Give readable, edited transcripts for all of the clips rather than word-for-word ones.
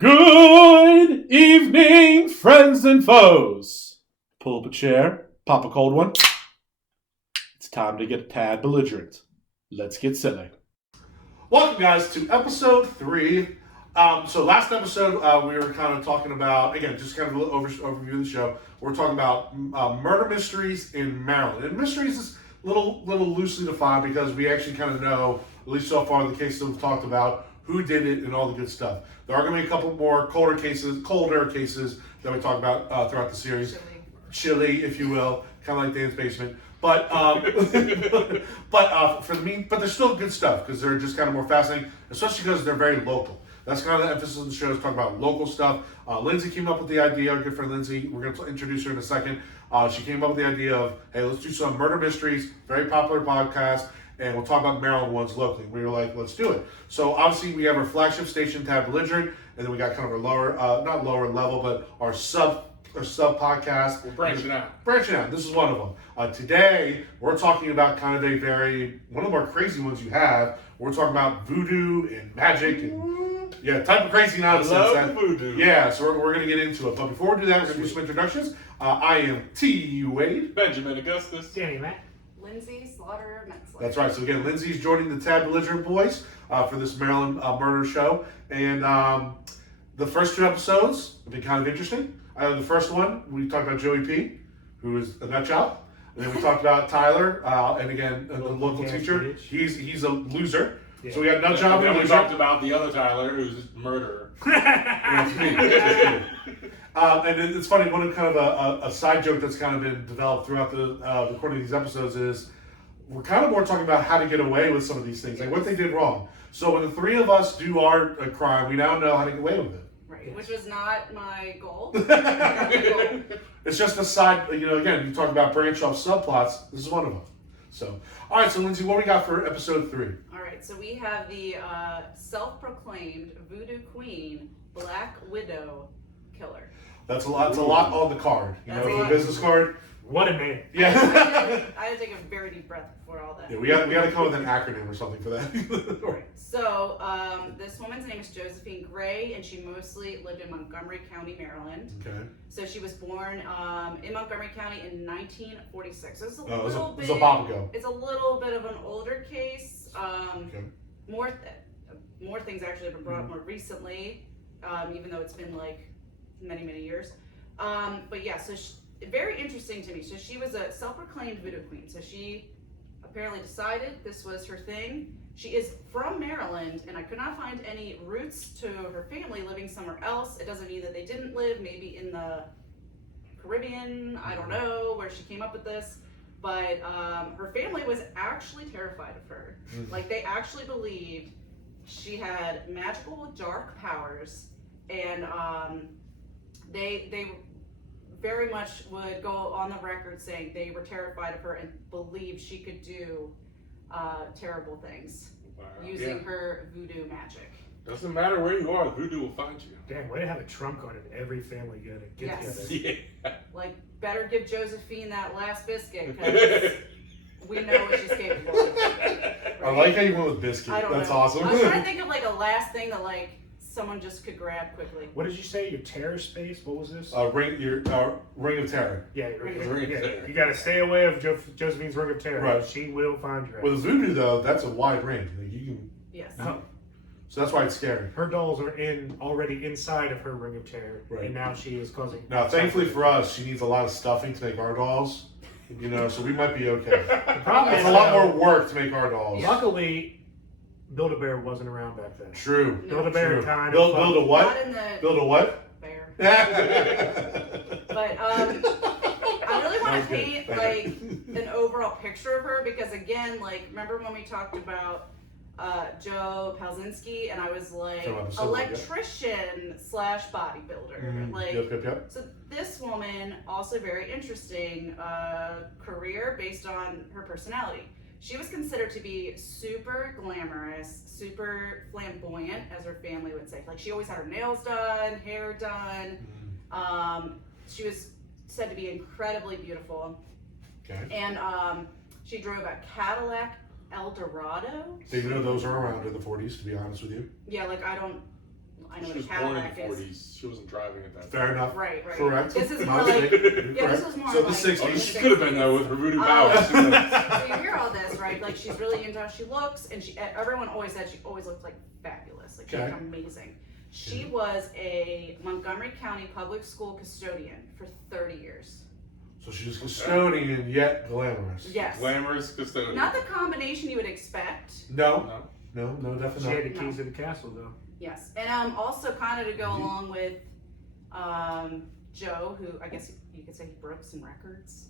Good evening, friends and foes. Pull up a chair, pop a cold one. It's time to get a tad belligerent. Let's get silly. Welcome, guys, to episode 3. So last episode, we were kind of talking about, again, just kind of a little overview of the show. We're talking about murder mysteries in Maryland. And mysteries is a little loosely defined because we actually kind of know, at least so far, the cases that we've talked about, who did it and all the good stuff. There are going to be a couple more colder cases that we talk about throughout the series. Chilly, if you will, kind of like Dan's basement. But but there's still good stuff because they're just kind of more fascinating, especially because they're very local. That's kind of the emphasis of the show, is talking about local stuff. Lindsey came up with the idea, our good friend Lindsey, we're going to introduce her in a second. She came up with the idea of, hey, let's do some murder mysteries, very popular podcast, and we'll talk about Maryland ones locally. We were like, let's do it. So obviously we have our flagship station, Tab Belligerent, and then we got kind of our lower, not lower level, but our sub podcast. We're branching out. This is one of them. Today, we're talking about kind of one of the more crazy ones you have. We're talking about voodoo and magic and, type of crazy nonsense. I love voodoo. Yeah, so we're going to get into it. But before we do that, we're going to do some introductions. I am T. Wade. Benjamin Augustus. DannyMatt. Lindsey Slaughter Metzler. That's right. So again, Lindsey's joining the Tab Belligerent boys for this Maryland murder show. And the first 2 episodes have been kind of interesting. The first one, we talked about Joey P., who is a nut job. And then we talked about Tyler, and again, the local teacher. He's a loser. Yeah. So we got nut job and we loser. talked about the other Tyler, who's a murderer. And then it's funny, one kind of a side joke that's kind of been developed throughout the recording of these episodes is we're kind of more talking about how to get away with some of these things, like what they did wrong. So when the 3 of us do our crime, we now know how to get away with it. Right, which was not my goal. It's just a side, again, you talk about branch off subplots, this is one of them. So, all right, so Lindsey, what we got for episode 3? All right, so we have the self-proclaimed voodoo queen, Black Widow killer. That's a lot on the card, the business card. What a name. Yeah. I had to take a very deep breath before all that. Yeah, we got to come with an acronym or something for that. Right. So, this woman's name is Josephine Gray, and she mostly lived in Montgomery County, Maryland. Okay. So she was born in Montgomery County in 1946. So it's a pop ago. It's a little bit of an older case. Okay. More things actually have been brought up more recently, even though it's been like many years. But yeah, so very interesting to me. So she was a self-proclaimed voodoo queen. So she apparently decided this was her thing. She is from Maryland, and I could not find any roots to her family living somewhere else. It doesn't mean that they didn't live maybe in the Caribbean, I don't know where she came up with this, but her family was actually terrified of her. Like, they actually believed she had magical dark powers, and they very much would go on the record saying they were terrified of her and believed she could do terrible things using her voodoo magic. Doesn't matter where you are, voodoo will find you. Damn, way to have a trump card in every family get Yes. together. Yeah. Like, better give Josephine that last biscuit, because we know what she's capable of. Right? I like how you went with biscuit. That's awesome. I was trying to think of like a last thing that like someone just could grab quickly. What did you say? Your terror space? What was this? Ring of Terror. Yeah, Ring of Terror. You gotta stay away of Josephine's Ring of Terror. Right. She will find you. With voodoo, though, that's a wide range. Like, you can. Yes. No. So that's why it's scary. Her dolls are already inside of her Ring of Terror, Right. and now she is causing. Now, thankfully for us, she needs a lot of stuffing to make our dolls. So we might be okay. The problem It's is a lot more work to make our dolls. Yeah. Luckily, Build-A-Bear wasn't around back then. True. No. Build-A-Bear kind Build of. a what? Not in the Build a what? bear. Right. But I really want to paint like an overall picture of her, because again, like, remember when we talked about Joe Palzinski, and I was like electrician / bodybuilder. Like, Yep. so this woman, also very interesting career based on her personality. She was considered to be super glamorous, super flamboyant, as her family would say. Like, she always had her nails done, hair done. She was said to be incredibly beautiful. Okay. And she drove a Cadillac Eldorado. Did you know those are around in the 40s, to be honest with you? Yeah, like, I don't I know She what a was born in Cadillac the is. 40s. She wasn't driving at that time. Fair enough. Right. Correct. This is more Not like good. yeah, this Correct. was more So the like 60s. Oh, she could have been though with her voodoo powers. So you hear all this, right? Like she's really into how she looks, and everyone always said she always looked like fabulous, like she Okay. looked amazing. She was a Montgomery County public school custodian for 30 years. So she's custodian yet glamorous. Yes. Glamorous custodian. Not the combination you would expect. No, No. no, She definitely had not. the keys to the castle, though. Yes, and also kind of to go Mhm. along with Joe, who I guess you could say he broke some records,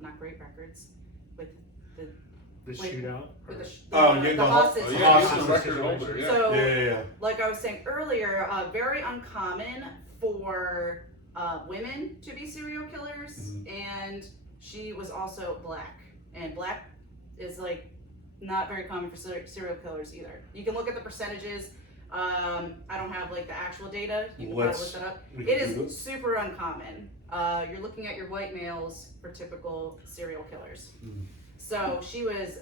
not great records, with The Wait. shootout. with the, Oh, yeah, the the hostage. Oh, The yeah, he's hostage the record situation. holder. Yeah. So, Yeah. like I was saying earlier, very uncommon for women to be serial killers, Mhm. and she was also black, and black is like not very common for serial killers either. You can look at the percentages. I don't have like the actual data. You can probably look that up. We It can do is super uncommon. You're looking at your white males for typical serial killers. Mhm. So she was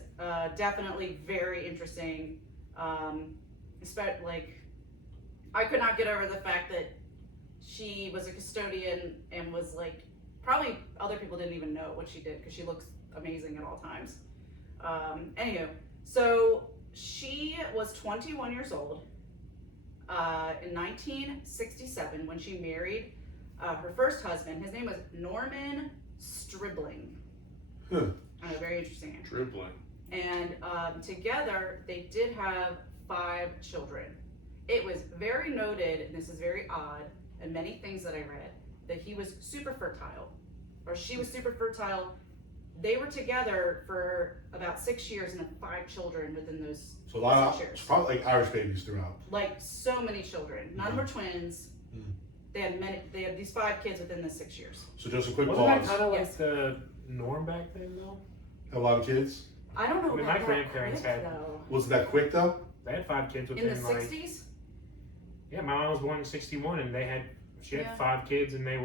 definitely very interesting. Like, I could not get over the fact that she was a custodian and was like, probably other people didn't even know what she did because she looks amazing at all times. Anywho, so she was 21 years old in 1967 when she married her first husband. His name was Norman Stribling. Huh. Very interesting name. Dribbling. And together they did have 5 children. It was very noted, and this is very odd, and many things that I read, that he was super fertile, or she was super fertile. They were together for about 6 years and had 5 children within those So a lot 6 of, years. it's probably like Irish babies throughout. Like so many children. None of them were twins. Mm. They had these 5 kids within the 6 years. So just a quick Wasn't that pause. kind of like Yes. the norm back then, though? A lot of kids. I don't know I mean, about my that grandparents quick, had- though. Was it that quick though? They had 5 kids In within the like 60s? yeah. My mom was born in '61, and she had Yeah. 5 kids, and they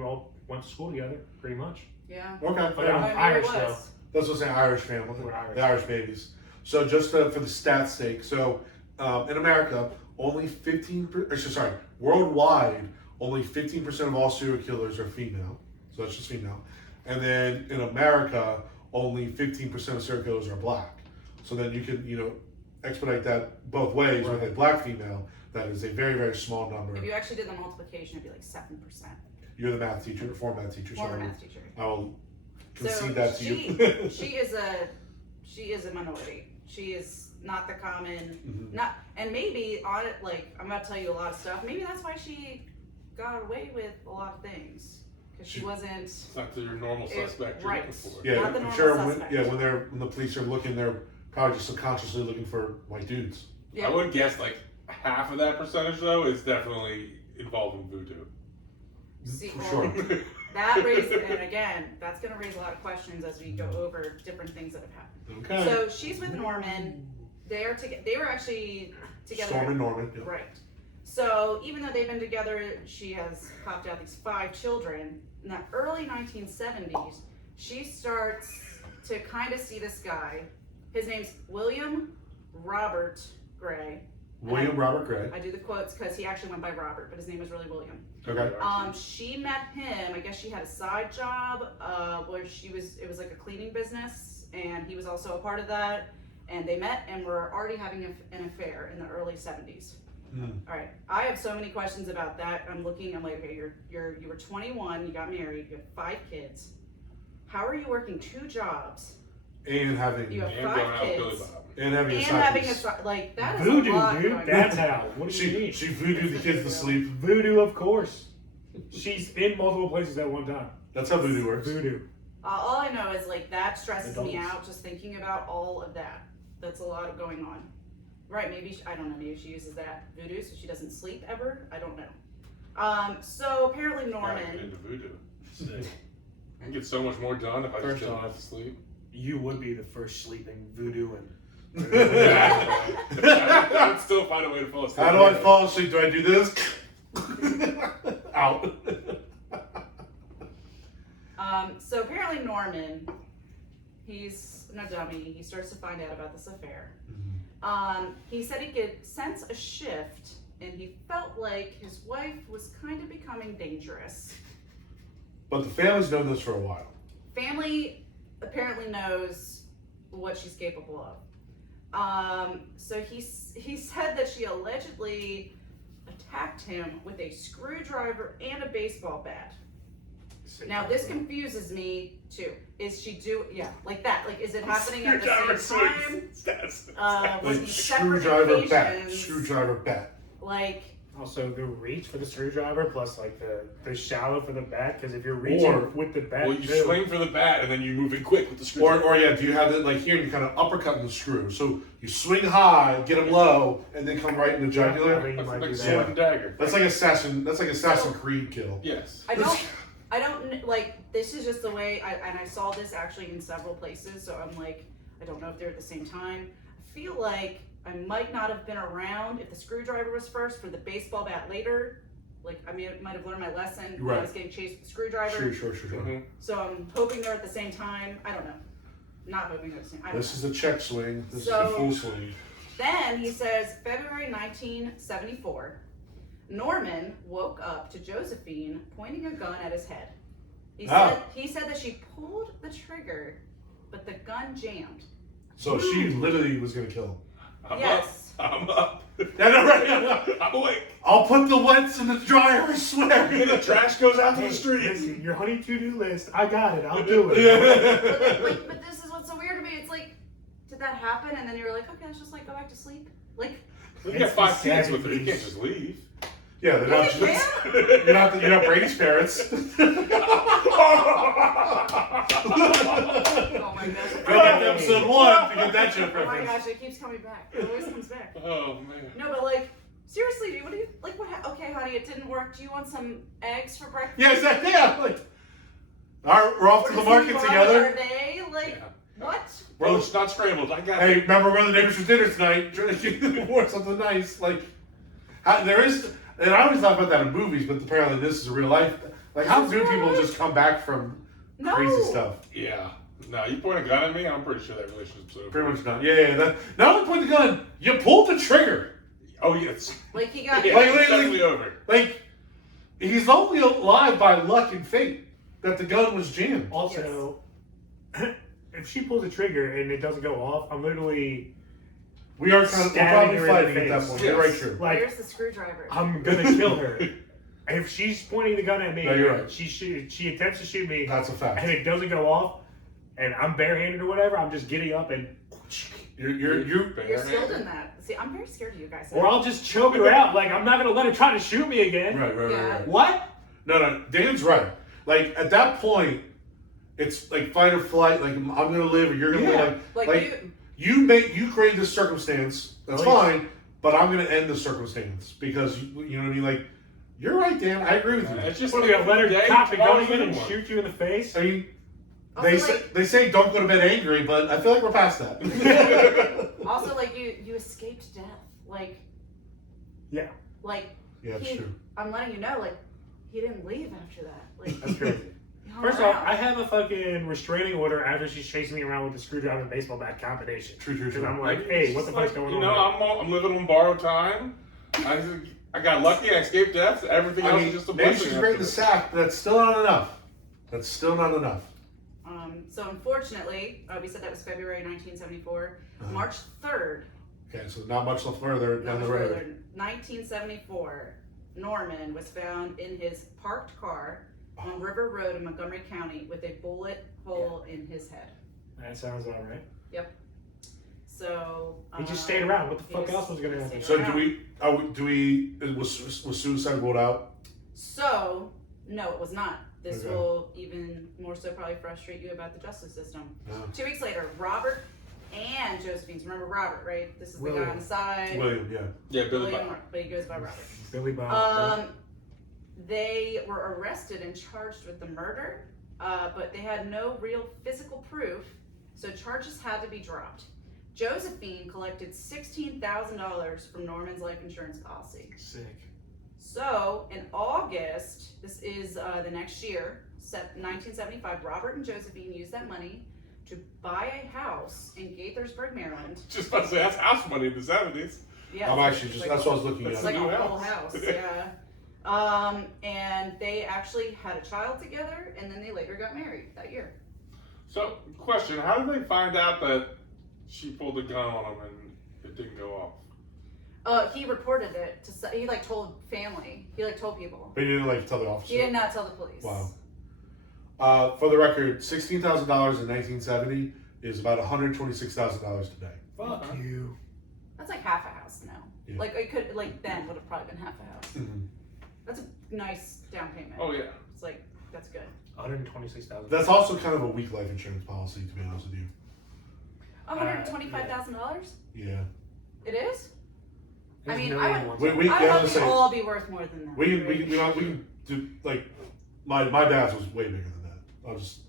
all went to school together, pretty much. Yeah. Okay. But fair I'm enough. Irish, it was. That's what's saying Irish family. We're Irish. The Irish babies. So just for the stats sake, so in America, only 15%. Sorry, worldwide, only 15% of all serial killers are female. So that's just female. And then in America, only 15% of serial killers are black. So then you can, expedite that both ways. With a black female, that is a very, very small number. If you actually did the multiplication, it'd be like 7%. You're the math teacher, former math teacher. Former so math teacher. I will concede So that to you. she is a minority. She is not the common, Mhm. and maybe on it, like, I'm about to tell you a lot of stuff. Maybe that's why she got away with a lot of things. Because she wasn't, It's not your normal suspect you're right. looking for. Yeah, Not the I'm normal sure. suspect. When the police are looking, they're probably just subconsciously looking for white dudes. I would guess like half of that percentage though is definitely involving voodoo. See, For well, sure. that raises, and again, that's going to raise a lot of questions as we go over different things that have happened. Okay. So she's with Norman. They were actually together. Storm and Norman. Yeah. Right. So even though they've been together, she has popped out these 5 children. In the early 1970s, she starts to kind of see this guy. His name's William Robert Gray. William Robert Gray. I do the quotes because he actually went by Robert, but his name was really William. Okay. She met him. I guess she had a side job where it was like a cleaning business, and he was also a part of that. And they met and were already having an affair in the early 70s. All right, I have so many questions about that. I'm like, okay, you were 21, you got married, you have 5 kids. How are you working 2 jobs? And having You have And 5 going out Billy kids. Bob. and having And a side having piece. like that is Voodoo, a lot. dude. going on. That's how. What do you mean? She voodooed the kids to sleep. Voodoo, of course. She's in multiple places at one time. That's how voodoo works. Voodoo. All I know is like that stresses me Adults. out just thinking about all of that. That's a lot going on. Right? Maybe I don't know. Maybe she uses that voodoo so she doesn't sleep ever. I don't know. So apparently Gotta get Norman. into voodoo. I can get so much more done if I First just didn't off- have to sleep. You would be the first sleeping voodoo and I would still find a way to fall asleep. How do I fall asleep? Do I do this? Out. So apparently Norman, he's no dummy. He starts to find out about this affair. He said he could sense a shift and he felt like his wife was kind of becoming dangerous. But the family's known this for a while. Family apparently knows what she's capable of. So he said that she allegedly attacked him with a screwdriver and a baseball bat. Now this confuses me too. Is she like that? Like, is it happening at the same time? Like screwdriver bat. Like, also the reach for the screwdriver plus like the shallow for the bat, because if you're reaching with the bat, you swing for the bat and then you move in quick with the screwdriver. Or do you have it like here? You kind of uppercut the screw, so you swing high, get him low, and then come right in the jugular. That's like sword and dagger. That's like Assassin's Creed kill. Yes. I don't like. This is just the way. I saw this actually in several places, so I'm like, I don't know if they're at the same time. I feel like I might not have been around if the screwdriver was first for the baseball bat later. Like, I might have learned my lesson when I was getting chased with the screwdriver. Sure. Mm-hmm. So I'm hoping they're at the same time. I don't know. Not hoping they're at the same time. This is a check swing. This is a full swing. Then he says, February 1974, Norman woke up to Josephine pointing a gun at his head. He said that she pulled the trigger, but the gun jammed. So she literally was going to kill him. Yes. I'm up. I'm awake. I'll put the wets in the dryer, I swear. The trash goes out to the street. Listen, your honey to-do list, I got it. I'll do it. But this is what's so weird to me. It's like, did that happen? And then you're like, okay, let's just like go back to sleep. Like, you got 5 kids with her. You can't just leave. Yeah, they're not just. You're not Brady's parents. Oh my gosh. Go back to episode 1 to get that joke Oh my reference. gosh, it keeps coming back. It always comes back. Oh man. No, but like, seriously, dude, what do you like? Okay, honey, it didn't work. Do you want some eggs for breakfast? Yeah, exactly. Yeah, like, all right, we're off to the market together. Day? Like, what? Well, it's not scrambled. I got Hey, it. remember we're the neighbors for dinner tonight? Or something nice. Like, there is, and I always thought about that in movies, but apparently this is real life. Like, how do people just come back from crazy stuff? Yeah. No, you point a gun at me, I'm pretty sure that relationship's over. Pretty much not. Yeah. Not only point the gun, you pulled the trigger. Oh, yes. Like, he got. Yeah, Like, it's definitely over. Like, he's only alive by luck and fate that the gun was jammed. Also, if she pulls the trigger and it doesn't go off, I'm literally We're probably stabbing her in the fighting at that face. point. Yes. You're right, true. like Where's the screwdriver? I'm gonna kill her. If she's pointing the gun at me, No, you're right. she attempts to shoot me, That's a fact. and it doesn't go off, and I'm barehanded or whatever, I'm just getting up and, You're You're skilled in that. See, I'm very scared of you guys. or I'll just choke her out. Like, I'm not gonna let her try to shoot me again. right. What? No, Dan's right. Like, at that point, it's like fight or flight. Like, I'm gonna live or you're gonna live. Like you created this circumstance. That's fine, but I'm gonna end the circumstance because you know what I mean. Like, you're right, Dan. I agree with you. It's just What are we gonna let her day, cock the gun tomorrow's again and another one. shoot you in the face? I mean, Also, they say don't go to bed angry, but I feel like we're past that. Also, like, you escaped death. Like, Yeah, like, Yeah, that's true. I'm letting you know, like, he didn't leave after that. Like, that's crazy. he hung First off, around. I have a fucking restraining order after she's chasing me around with the screwdriver and baseball bat combination. True. Because I'm like, hey, what the fuck's going You on? know, I'm living on borrowed time. I got lucky. I escaped death. Everything else is just a maybe blessing. she's great in the sack, but that's still not enough. So unfortunately, we said that was February 1974. Uh-huh. March 3rd, Okay, so not much further down the road. 1974, Norman was found in his parked car on River Road in Montgomery County with a bullet hole in his head. That sounds all right. So He just stayed around. What the fuck else was gonna happen? stayed So around. was suicide ruled out? So no, it was not. This Okay. will even more so probably frustrate you about the justice system. No. 2 weeks later, Robert and Josephine. Remember Robert, right? This is the guy William. on the side. William, yeah. Yeah, Billy William, Bob. but he goes by Robert. Billy Bob. They were arrested and charged with the murder, but they had no real physical proof, so charges had to be dropped. Josephine collected $16,000 from Norman's life insurance policy. Sick. So in August, this is the next year, 1975, Robert and Josephine used that money to buy a house in Gaithersburg, Maryland. Just about to say, that's house money in the 70s. Yeah. I'm it's actually just, like- that's what I was looking It's at. like a New whole house. house, yeah. And they actually had a child together, and then they later got married that year. So, question: how did they find out that she pulled a gun on him and it didn't go off? He reported it to. He like told family. He like told people. But you didn't like tell the officer? He did not tell the police. Wow. For the record, $16,000 in 1970 is about $126,000 today. Fuck you. That's like half a house now. Yeah. Like it could like then would have probably been half a house. Mm-hmm. That's a nice down payment. Oh yeah. It's like that's good. 126,000. That's also kind of a weak life insurance policy, to be honest with you. $125,000. Yeah. It is. I There's mean, million I would- ones. We I yeah, would let's they say, all be worth more than that. we can do, like, my dad's was way bigger than that. I'll just,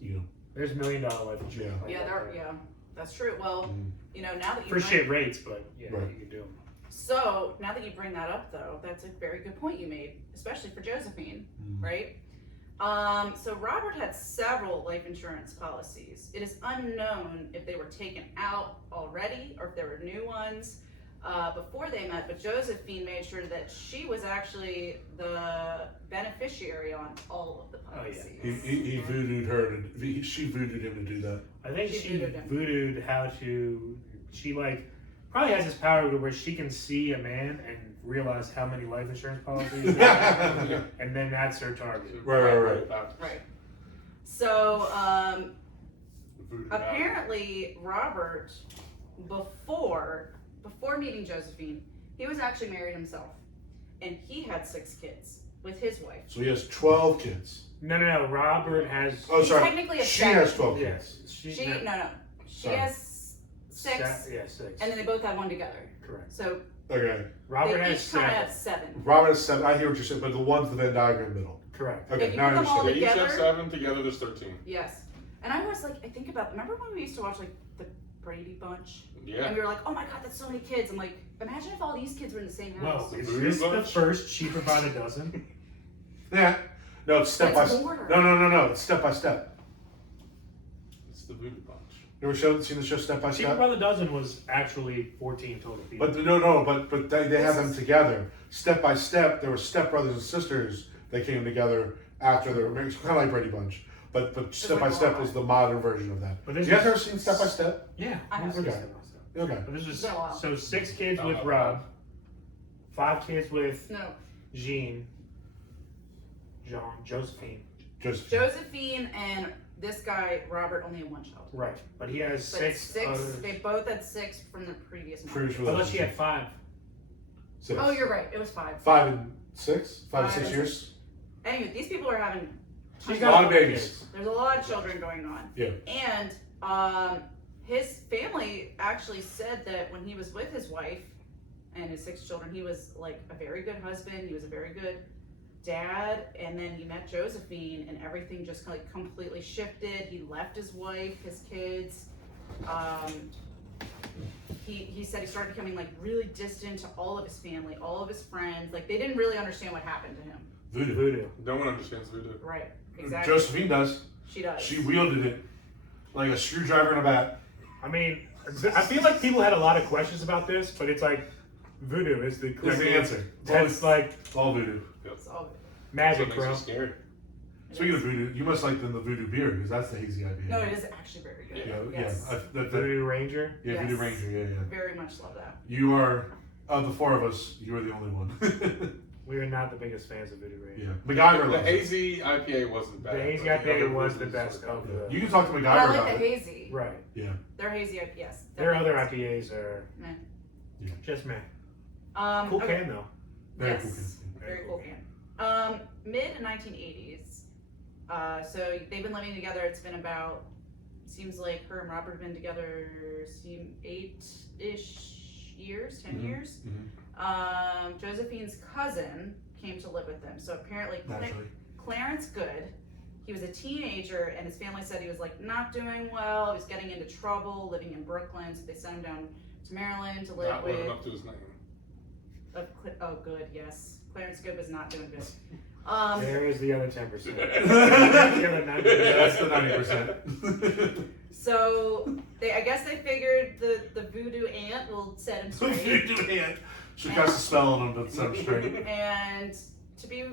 There's $1 million life insurance. Yeah, yeah, that's true. Well, Mhm. now that you For shit rates, but yeah, Right. you can do them. So now that you bring that up, though, that's a very good point you made, especially for Josephine, Mhm. right? So Robert had several life insurance policies. It is unknown if they were taken out already or if there were new ones before they met. But Josephine made sure that she was actually the beneficiary on all of the Oh, yeah. policies. He voodooed her, she voodooed him to do that. I think She she voodooed him. voodooed how to. She probably has this power to where she can see a man and realize how many life insurance policies, he has, and then that's her target. Right. Right. So Voodoo apparently Robert, before meeting Josephine, he was actually married himself, and he had 6 kids with his wife. So he has 12 kids. No. Robert has. Oh, sorry. Technically has She 7. has 12 kids. Yes. She no. She Sorry. has 6, Yeah, 6. and then they both had one together. Correct. So Okay. Robert they has each kind of 7. have 7. Robert has 7. I hear what you're saying, but the one's the Venn diagram middle. Correct. Okay, If you now I put them all understand. They each have together? 7. Together, there's 13. Yes. And I was like, I think about. Remember when we used to watch like the Brady Bunch? Yeah. And we were like, oh my god, that's so many kids. I'm like, imagine if all these kids were in the same house. Whoa, is Voodoo this the bunch? first cheaper by the dozen? Yeah. No, it's step by That's step. more. No. It's step by step. It's the Voodoo Bunch. You ever seen the show Step by Cheaper Step? by the dozen was actually 14 total people. But but they have them together. Step by step, there were step brothers and sisters that came together after their marriage, kind of like Brady Bunch. But Step by like Step more. was the modern version of that. But You this guys was- ever seen Step by Step? yeah, I have. Okay. Okay. But this was It's been a while. so 6 kids with Rob, 5 kids with No. Jean, Josephine. Josephine and this guy, Robert, only had one child. Right, but he has But 6. 6, others. they both had 6 from the previous one. Previous I thought she had 5. 6. Oh, you're right. It was 5. 5 and 6? 5 and 6 5 years? Anyway, these people are having. She's A got lot of couple babies. kids. There's a lot of children going on. Yeah. And his family actually said that when he was with his wife and his 6 children, he was like a very good husband. He was a very good dad. And then he met Josephine, and everything just like completely shifted. He left his wife, his kids. He said he started becoming like really distant to all of his family, all of his friends. Like they didn't really understand what happened to him. Voodoo. No one understands Voodoo. Right. Exactly. Josephine does. She does. She wielded it like a screwdriver and a bat. I mean, I feel like people had a lot of questions about this, but it's like voodoo is the correct the answer. That's like All voodoo. It's all good. magic, That's what bro. makes you scared. Speaking of voodoo, you must like the voodoo beer because that's the hazy IPA. No, it is actually very good. Yeah, Yes. Voodoo Ranger. Yeah, Voodoo Yes. Ranger, yeah. Very much love that. You are, of the 4 of us, you are the only one. We are not the biggest fans of Voodoo Ranger. yeah. MacGyver The loves it. hazy IPA wasn't bad. The hazy but IPA other was the Voodoos best were of good. the. You can talk to MacGyver But I about like the it. hazy. Right. Yeah. Their hazy, yes. Their other definitely. IPAs are Meh. Yeah. just meh. Okay. Cool can though. Very Yes. cool can. Very cool can. Mid 1980s. So they've been living together. It's been about. Seems like her and Robert have been together. 8-ish years, 10 Mhm. years. Mhm. Josephine's cousin came to live with them. So apparently, Naturally. Clarence Good. He was a teenager, and his family said he was like not doing well. He was getting into trouble, living in Brooklyn. So they sent him down to Maryland to live Not with. living up to his name. Oh, good, yes. Clarence Good was not doing good. There is the other 10%. Yeah, The other 90%. that's the 90%. So I guess they figured the voodoo aunt will set him straight. Voodoo aunt. She cast a spell on him to set him straight. And to be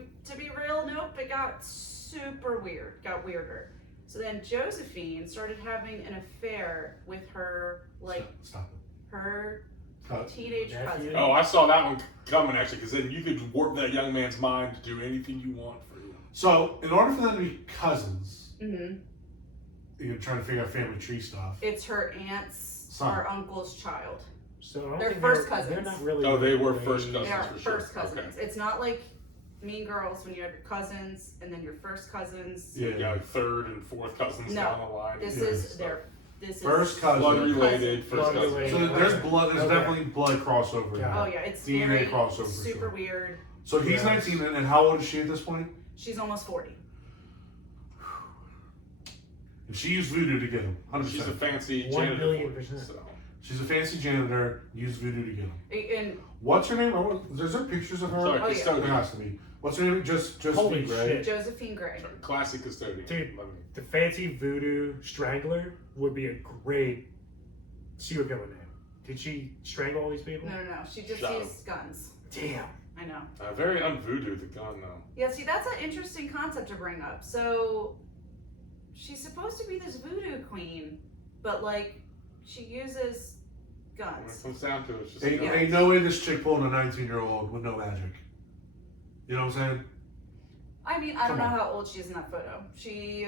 real, nope, it got super weird. Got weirder. So then Josephine started having an affair with her, like, Stop it. her Cut. teenage cousin. Oh, I saw that one coming actually, because then you could warp that young man's mind to do anything you want for you. So, in order for them to be cousins, Mm-hmm. you're trying to figure out family tree stuff. It's her aunt's Son. or uncle's child. So I don't They're think first They're cousins. not really. Oh, they were first They cousins. are for sure. first cousins. Okay. It's not like Mean Girls when you have your cousins and then your first cousins. Yeah. Yeah, like third and fourth cousins No, down the line. This Yeah. is their this First is cousin. Blood related, first Blood cousins. related. So there's blood. There's Okay. definitely blood crossover. Yeah. Oh yeah, it's DNA very crossover for super sure. weird. So he's Yes. 19, and how old is she at this point? She's almost 40. And she used voodoo to get him. 100%. She's a fancy 1 janitor. million%. So. She's a fancy janitor. Used voodoo to get him. And What's her name? Is there pictures of her? Sorry, Oh, yeah. custodian. There has to be. What's her name? Just Holy be right. shit. Josephine Gray. Sorry, classic custodian. Dude. Love me. The fancy voodoo strangler would be a great serial killer name. Did she strangle all these people? No. She just Shut used guns. Damn. I know. Very unvoodoo, the gun, though. Yeah, see, that's an interesting concept to bring up. So, she's supposed to be this voodoo queen, but, like, she uses When it guns. comes down to it, it's just Ain't, a gun. ain't no way this chick pulling a 19-year-old with no magic. You know what I'm saying? I mean, I don't Come know on. how old she is in that photo. She,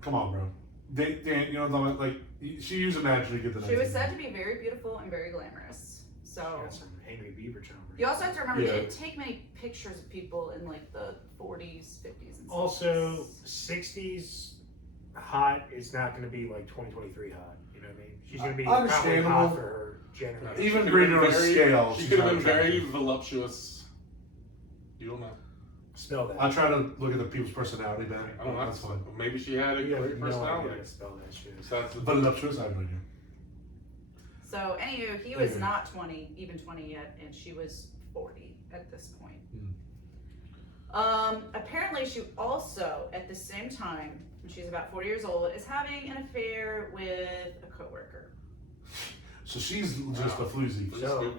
Come on, bro. They you know what I'm talking about? Like, she used a magic to get the she was 19-year-old. said to be very beautiful and very glamorous. She So, got some angry beaver chompers. you also have to remember Yeah. they didn't take many pictures of people in, like, the 40s, 50s, and 60s. Also, 60s hot is not going to be like 2023 hot. You know what I mean? She's going to be probably Understandable. hot for her generation. Even She could've greater been on a very- scale, She she's could have not been very attractive. voluptuous. You don't know. Spell that. I try to look at the people's personality, man. Oh, That's fine. Maybe she had a You have great no idea personality. how to spell that shit. Besides the Voluptuous, I have no idea. So, anywho, he was Anyway. not 20, even 20 yet, and she was 40 at this point. Apparently, she also, at the same time, when she's about 40 years old, is having an affair with a coworker. So she's just a floozy. So,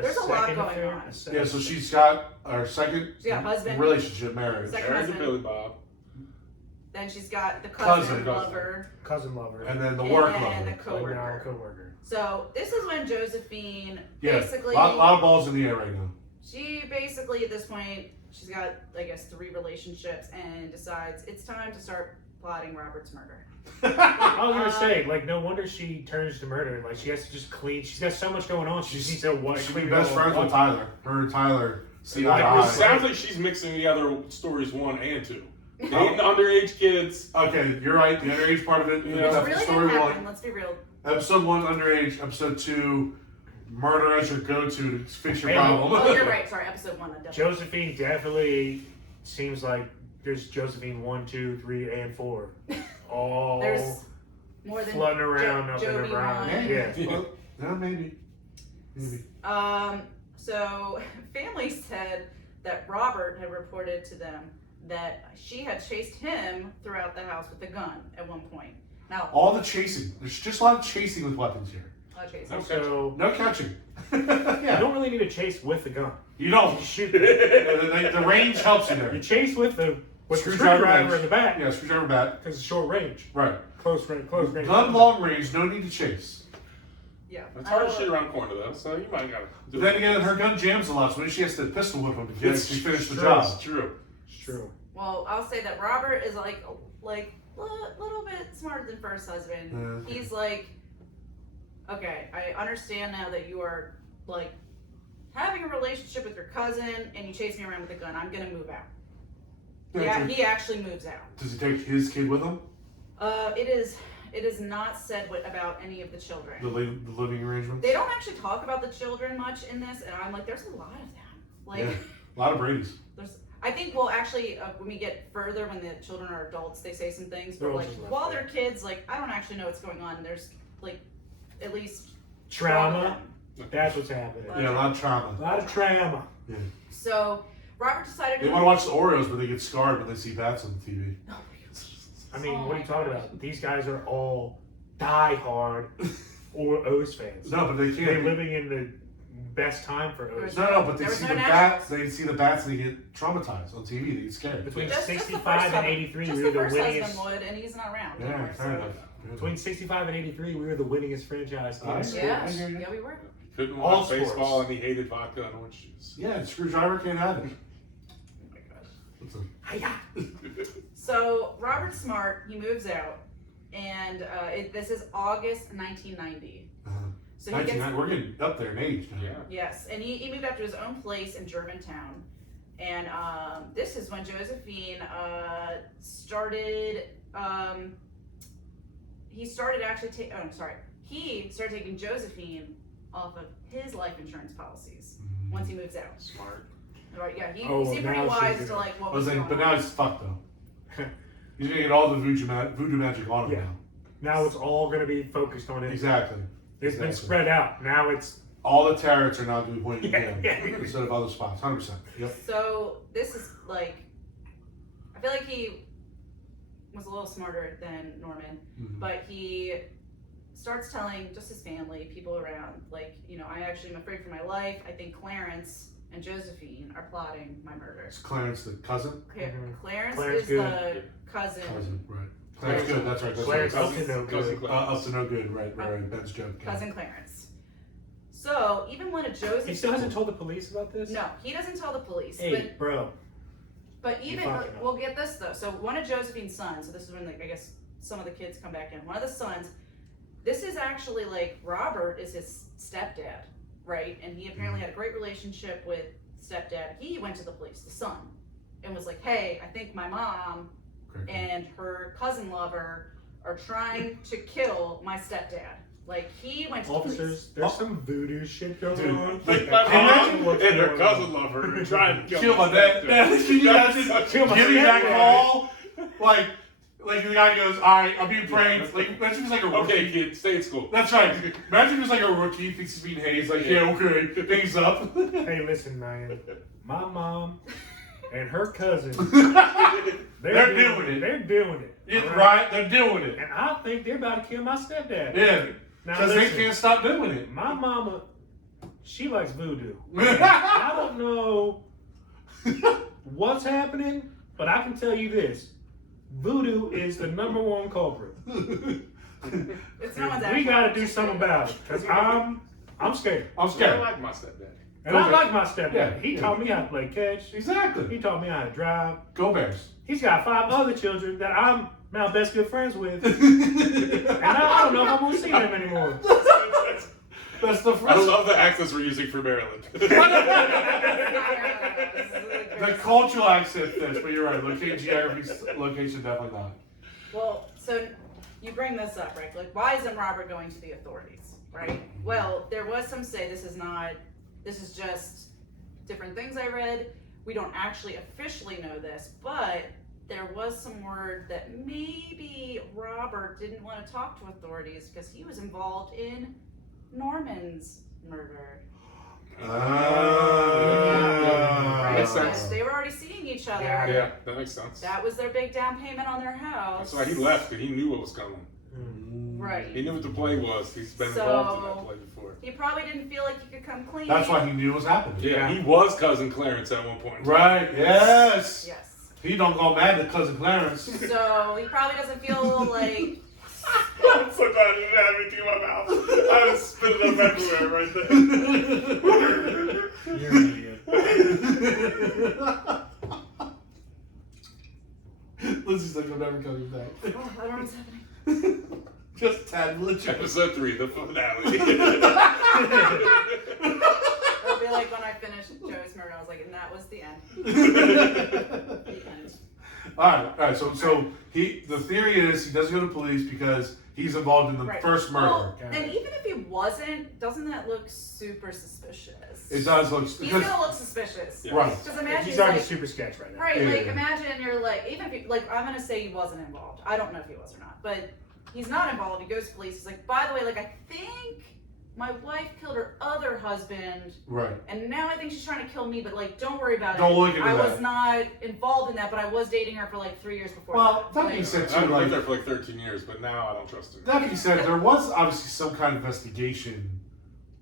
There's a lot second going affair? on. Yeah, so she's got her second She's got husband. relationship, marriage. Second Married to husband. Billy Bob. Then she's got the Cousin. lover, cousin lover. And then the and work then lover. the Now coworker. co-worker. So this is when Josephine Yeah, basically, lot of balls in the air right now. she basically at this point, she's got, I guess, 3 relationships and decides it's time to start plotting Robert's murder. I was gonna say, like, no wonder she turns to murder. Like, she has to just clean. She's got so much going on. She just needs to what? She'll be best friends with Tyler. Her and Tyler see eye to It eye. sounds like she's mixing together stories 1 and 2. Dating underage kids. Okay, you're right. The underage part of it. Yeah. That's It's really story gonna happen, 1. let's be real. Episode 1, underage. Episode 2, murder as your go-to to fix your Hey, problem. Oh, you're right, sorry, episode 1. That definitely. Josephine definitely seems like there's Josephine 1, 2, 3, and 4. All There's more than flooding around up in Jovi the brown. one. Yeah. Well, yeah, maybe. So family said that Robert had reported to them that she had chased him throughout the house with a gun at one point. Now, All the chasing. There's just a lot of chasing with weapons here. chasing. Okay. So No catching. you Yeah. don't really need to chase with the gun. You don't. You shoot. The range helps you there. You chase with the Screwdriver screwdriver range. in the back Yeah, screwdriver bat. because it's short range, Right. close range. Gun long range, no need to chase. Yeah. It's hard to shoot around corner though, so you might gotta do But then again, her gun jams a lot, so maybe she has to pistol whip him to get It's to finish the true. job. It's true. It's true. Well, I'll say that Robert is like a little bit smarter than first husband. Yeah. He's like, okay, I understand now that you are like having a relationship with your cousin and you chase me around with a gun. I'm gonna move out. Yeah, he actually moves out. Does he take his kid with him? It is not said about any of the children. The living arrangement? They don't actually talk about the children much in this, and I'm like, there's a lot of them. Like, Yeah. A lot of Brady's. I think we'll actually, when we get further, when the children are adults, they say some things. But They're like, also left while there. they're kids, like, I don't actually know what's going on. There's like, at least Trauma. That's what's happening. Yeah, a lot of trauma. A lot of trauma. Yeah. So Robert decided They to. want to watch the Oreos, but they get scarred when they see bats on the TV. I mean, Oh what are my you talking gosh. about? These guys are all die-hard or O's fans. No, but they They're can't. living in the best time for Oz. No, but they There was see no the natural. bats. They see the bats and they get traumatized on TV. They get scared. Between Just the 65 first and husband. 83, Just we the were the first winningest. husband would, and he's not around Yeah, anymore. fair enough. Between 65 and 83, we were the winningest franchise. I in see. sports. Yeah, we were. Couldn't All watch sports. baseball, and he hated vodka and orange juice. Yeah, and Screwdriver can't have it. Oh my gosh. What's a... So Robert Smart, he moves out, and this is August 1990. So he gets 1990, we're getting up there in age now. Yeah. yes, and he moved up to his own place in Germantown, and this is when Josephine started. He started actually. He started taking Josephine off of his life insurance policies once he moves out. Smart. Right? Yeah, he Oh, seemed pretty now she's wise gonna- to like what I was was going like, but on. now he's fucked though. He's gonna get all the voodoo magic on him Yeah. now. Now it's all going to be focused on it. Exactly. It's been Exactly. spread out. Now it's All the turrets are now going to be pointed at him Yeah. instead of other spots. 100%. Yep. So this is like, I feel like he was a little smarter than Norman, but he starts telling just his family, people around, like, you know, I actually am afraid for my life. I think Clarence and Josephine are plotting my murder. It's Clarence, the cousin. Clarence Clarence is good. the cousin. Cousin, right. Clarence good. That's right. That's Clarence right. up to no Cousin good. Clarence. Up to no good. Right. Ben's joke. Cousin Clarence. So even when a Josephine, He still hasn't told the police about this? no, he doesn't tell the police. Hey, bro. But even fucking up. we'll get this though. So one of Josephine's sons. So this is when I guess some of the kids come back in. One of the sons. This is actually like Robert is his stepdad, right? And he apparently had a great relationship with stepdad. He went to the police, the son, and was like, "Hey, I think my mom and her cousin lover are trying to kill my stepdad." Like he went to the Officers, police. there's some voodoo shit going Dude, on. Like my Imagine mom and her cousin lover are trying to Kill my dad. Can you imagine? Kill my Give me back stepdad. call. Like the guy goes, all right, I'll be pranked. Like imagine he was like a rookie. Okay, kid, stay in school. That's right. Imagine he was like a rookie, thinks he's being hazed. Like, yeah, okay, things up. Hey, listen, man. My mom and her cousin, They're doing it. They're doing it. It's all right. They're doing it. And I think they're about to kill my stepdad. Yeah, Now because they listen, can't stop doing it. my mama, she likes voodoo. I don't know what's happening, but I can tell you this. Voodoo is the #1 culprit. It's no one's We actually- gotta do something about it. Because I'm scared. I'm I scared. like my stepdad. And I like my stepdad. Yeah. He taught me how to play catch. Exactly. He taught me how to drive. Go Bears. He's got 5 other children that I'm now best good friends with. And I don't know if I'm gonna see them anymore. That's the I first. love the accents we're using for Maryland. The cultural accent fits, but you're right. Location definitely not. Well, so you bring this up, right? Like, why isn't Robert going to the authorities, right? Well, there was some say this is just different things I read. We don't actually officially know this, but there was some word that maybe Robert didn't want to talk to authorities because he was involved in Norman's murder. Right? Makes Because sense. they were already seeing each other. Yeah, that makes sense. That was their big down payment on their house. That's why he left, because he knew what was coming. Right. He knew what the play was. He's been So- involved in that play before. He probably didn't feel like he could come clean. That's why he knew what was happening. Yeah, he was cousin Clarence at one point. Right. Yes. Yes. He don't go mad at cousin Clarence. So he probably doesn't feel like. I'm so glad you didn't have anything in my mouth. I was spitting up everywhere right there. You're an idiot. Lindsay's like, I'm never coming back. Oh, I don't know what's happening. Just tad legit. Episode 3, the finale. It'll be like when I finished Joe's murder. I was like, and that was the end. The end. All right. So the theory is he doesn't go to police because he's involved in the Right. first murder. Well, and even if he wasn't, doesn't that look super suspicious? It does look He's because gonna look suspicious. Yeah. right. Because imagine He's already like, super sketch right now. right, Yeah. like imagine you're like, even if you, like, I'm gonna say he wasn't involved. I don't know if he was or not, but he's not involved. He goes to police. He's like, by the way, like I think my wife killed her other husband, Right. and now I think she's trying to kill me. But like, don't worry about Don't it. look into I that. was not involved in that, but I was dating her for like 3 years before. Well, that Like, being said I've too, lived like there for like 13 years, but now I don't trust him. that being said, there was obviously some kind of investigation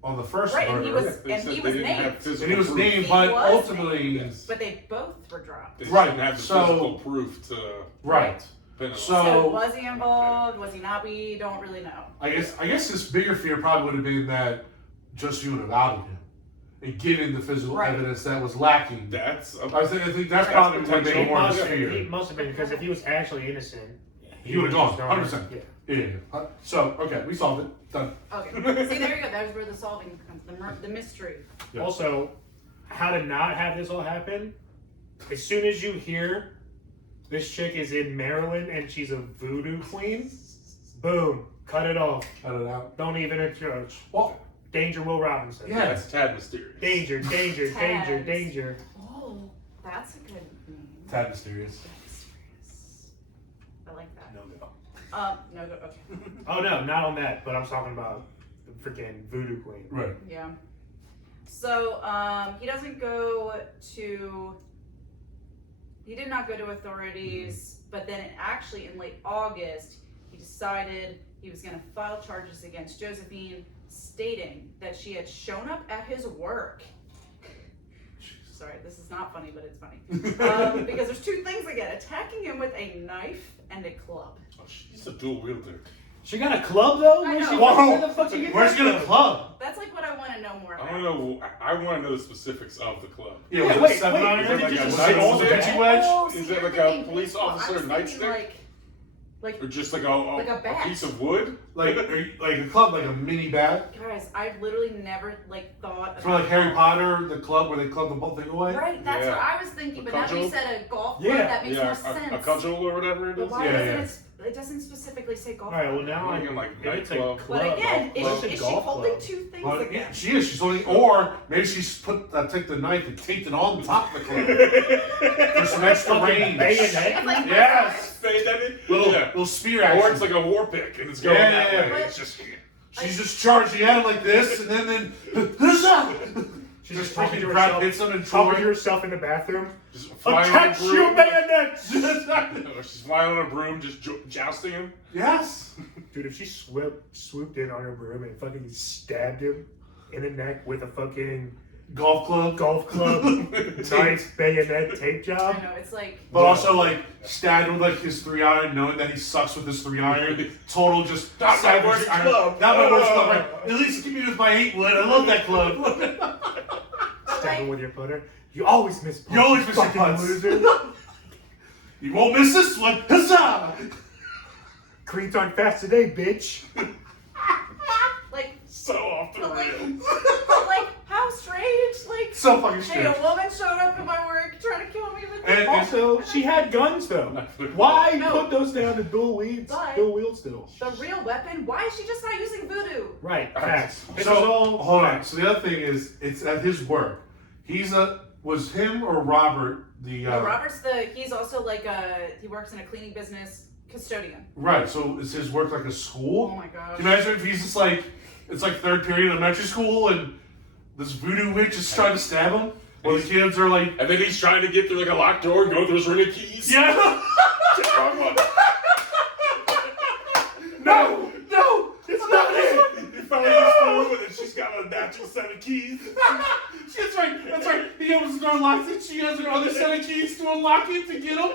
on the first Right, and murder. he was They said and he they was didn't have named. physical And he was proof. named, He but was ultimately, named, yes. But they both were dropped. They Right, didn't have the so- physical proof to right. pin it on. So- So was he involved? Was he not? We don't really know. I guess his bigger fear probably would have been that just you would have outed him and given the physical Right. evidence that was lacking. That's I think that's Right. probably what Potential. made more of his He fear. must have been, because if he was actually innocent, He would have gone, just 100%. Yeah. Yeah. So okay, we solved it. Done. Okay. See, there you go. That was where the solving comes. The mystery. Yeah. Also, how to not have this all happen? As soon as you hear this chick is in Maryland and she's a voodoo queen, boom, cut it off. Cut it out. Don't even approach. Well, Danger, Will Robinson. Yeah. that's tad mysterious. Danger, danger, danger, Tags. danger. Oh, that's a good name. tad mysterious. Mysterious. I like that. No go. No go. Okay. Oh no, not on that, but I'm talking about the freaking voodoo queen. Right. Yeah. So he doesn't go to. He did not go to authorities, but then actually in late August, he decided he was going to file charges against Josephine, stating that she had shown up at his work. Sorry, this is not funny, but it's funny. Because there's two things again: attacking him with a knife and a club. Oh, she's a dual wielder. She got a club though? I know. Where the fuck she get Where's that she gonna from? club? That's like what I want to know more about. I don't know. I want to know the specifics of the club. Yeah, Yeah, was wait, it 7 wait, on is it? it Like just a a knife single with a stick? pitchy wedge? Oh, Is see, it you're like a thinking police baseball. I officer was thinking nightstick? Like, Or just like Like a a bat. piece of wood? Like a club, like a mini bat? guys, I've literally never thought For like Harry Potter, the club where they club the whole thing away? Right, that's Yeah. what I was thinking. A But now that you cudgel? said a golf club, Yeah. that makes more sense. a cudgel or whatever it But is. why Yeah, doesn't yeah. it doesn't specifically say golf Alright, well club? now I'm thinking like if it's a nightclub. club, But again, golf club, is she golf holding club. two things But again? yeah, she is. She's holding, or maybe she's took the knife and taped it on top of the club for some extra Fucking range. bayonet. It's like Yes. Say that it? Little, Yeah. little spear Or action. it's like a war pick and it's going Yeah, that yeah, way. yeah. It's just She's just charging at him like this, and then She's just talking freaking to Brad herself, hits him and talking to Troy. herself in the bathroom. just flying on a Attach you, broom. bayonets! Or she's flying on a broom, just jousting him. Yes. Dude, if she swooped in on her broom and fucking stabbed him in the neck with a fucking Golf club. golf club, nice bayonet tape I job. know, it's like But also like stabbed with like his 3-iron, knowing that he sucks with his 3-iron. Total just Not my savage worst iron. club. Not my worst club. Right? At least give me with my 8-wood. I love that club. Stab him with your putter. You always miss putts. You always miss your fucking putts. loser. You won't miss this one. Huzzah! Greens aren't fast today, bitch. like So off the but like, rails. but like how strange. Like So fucking hey, strange. a woman showed up at my work trying to kill me with And- Also, she had guns though. Why No. put those down to dual wield? But- Dual wield still. the real weapon. Why is she just not using voodoo? Right. Facts. This So is all. hold on. So the other thing is, it's at his work. Was him or Robert the? No, Robert's he's also like he works in a cleaning business, custodian. Right. So is his work like a school? Oh my gosh. Can you imagine if he's just like, it's like 3rd period elementary school and this voodoo witch is trying to stab him? While the kids are like, And then he's trying to get through like a locked door and go through his ring of keys. yeah. Wrong one. No, it's not it. He finally gets through and then she's got a natural set of keys. That's right. That's right. He opens the door, locks it. She has her other set of keys to unlock it to get him.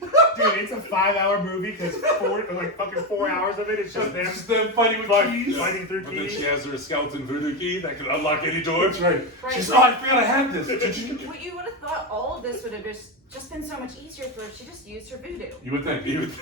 Dude, it's a 5-hour movie because fucking 4 hours of it is just them Just them fighting with keys. fighting through But then keys. she has her skeleton voodoo key that can unlock any door. That's right. Right. She's, oh, I forgot I had this. Did you? What you would have thought all of this would have just been so much easier for her if she just used her voodoo. You would think. He would-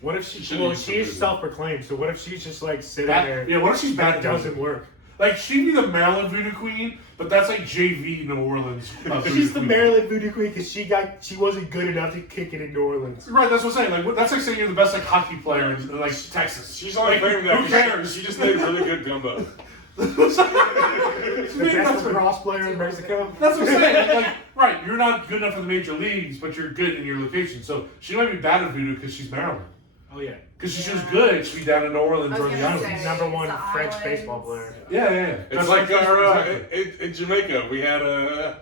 What if she? Should've Well, used she's voodoo. self-proclaimed. So what if she's just like sitting there? Yeah, what if she's bad That doesn't work. Like, she'd be the Maryland voodoo queen, but that's like JV New Orleans. Voodoo She's the queen. Maryland voodoo queen because she wasn't good enough to kick it in New Orleans. Right, that's what I'm saying. Like, that's like saying you're the best like hockey player in like Texas. She's only like, claiming that who cares? She just made really good gumbo. The best lacrosse player in Mexico. That's what I'm saying. Like, right, you're not good enough for the major leagues, but you're good in your location. So she might be bad at voodoo because she's Maryland. Oh yeah. Because she was good, she'd be down in New Orleans I or was the gonna islands. say- Number one the French islands. baseball player. Yeah, yeah, yeah. It's That's like our exactly. in Jamaica. We had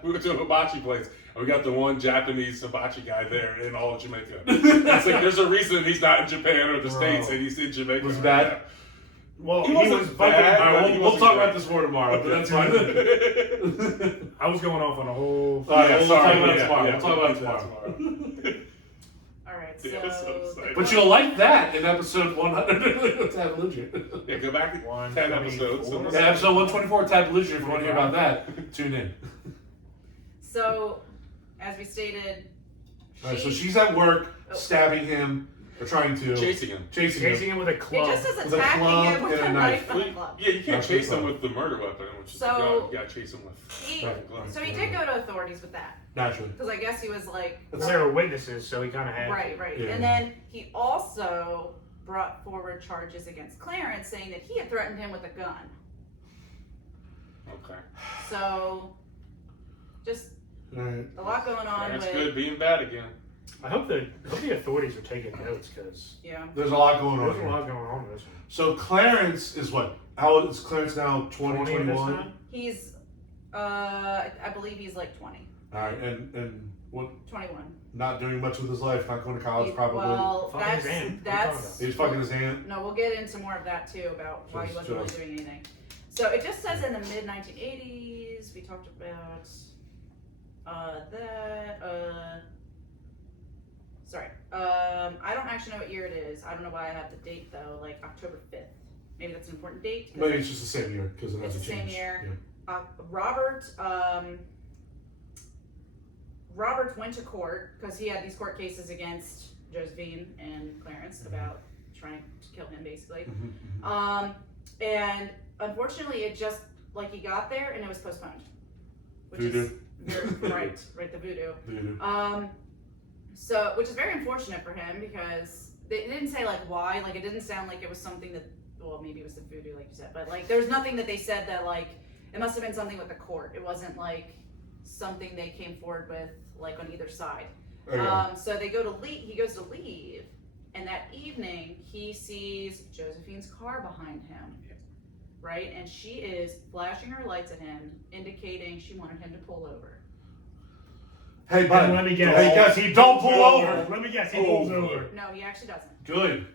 we went to a hibachi place. And we got the one Japanese hibachi guy there in all of Jamaica. It's like there's a reason he's not in Japan or the Bro. States and he's in Jamaica. Was right bad? now. Well, He he wasn't was bad. fucking. All right, He we'll wasn't talk good. about this more tomorrow, but that's fine. I was going off on a whole. Yeah, We'll sorry, talk about yeah, it tomorrow. yeah, We'll talk about it tomorrow. All right, Yeah, that's so so exciting. But you'll like that in episode 100 of Tab Belligerent. Yeah, go back 10 episodes. 124. Yeah, episode 124 Tab Belligerent. If you want to hear about that, tune in. so as we stated, All right, so she's at work, stabbing him, or trying to Chasing him. chasing Chasing him with a he club. just is With a attacking club him with and a a knife knife. and a club. Yeah, you can't That's chase the him club. with the murder weapon, which is So- the gun. You gotta chase him with. He, Right. so he did go to authorities with that Naturally. because I guess he was like, Well, there were witnesses, so he kind of had. right, right, Yeah. and then he also brought forward charges against Clarence, saying that he had threatened him with a gun. Okay. So, just All right. a lot going on That's with good being bad again. I hope the authorities are taking notes because yeah. There's a lot going on there's a here. lot going on with this one. So Clarence is what? How old is Clarence now? 20, 20 this 21? time? He's, I believe he's like 20, All right, and what? 21. Not doing much with his life, not going to college, He- probably. Well, Fucking his aunt. that's He's fucking his aunt. No, we'll get into more of that too about why he wasn't really doing anything. So it just says in the mid 1980s. We talked about that. Sorry. I don't actually know what year it is. I don't know why I have the date though. Like October 5th. Maybe that's an important date. 'cause Maybe it's just the same year because it It's hasn't the same changed. year. Robert went to court because he had these court cases against Josephine and Clarence about trying to kill him, basically. Yeah. And unfortunately, it just like he got there and it was postponed. Which Voodoo. is very, right, the voodoo. Voodoo. So which is very unfortunate for him because they didn't say like why. Like it didn't sound like it was something that. Well, maybe it was the voodoo, like you said, but like there's nothing that they said that like it must have been something with the court. It wasn't like something they came forward with like on either side. Okay. So they go to leave. He goes to leave, and that evening he sees Josephine's car behind him, right? And she is flashing her lights at him, indicating she wanted him to pull over. Hey, And buddy. let me guess. Hey, guys, he don't pull over. Let me guess. He pulls Oh, over. No, he actually doesn't. Good.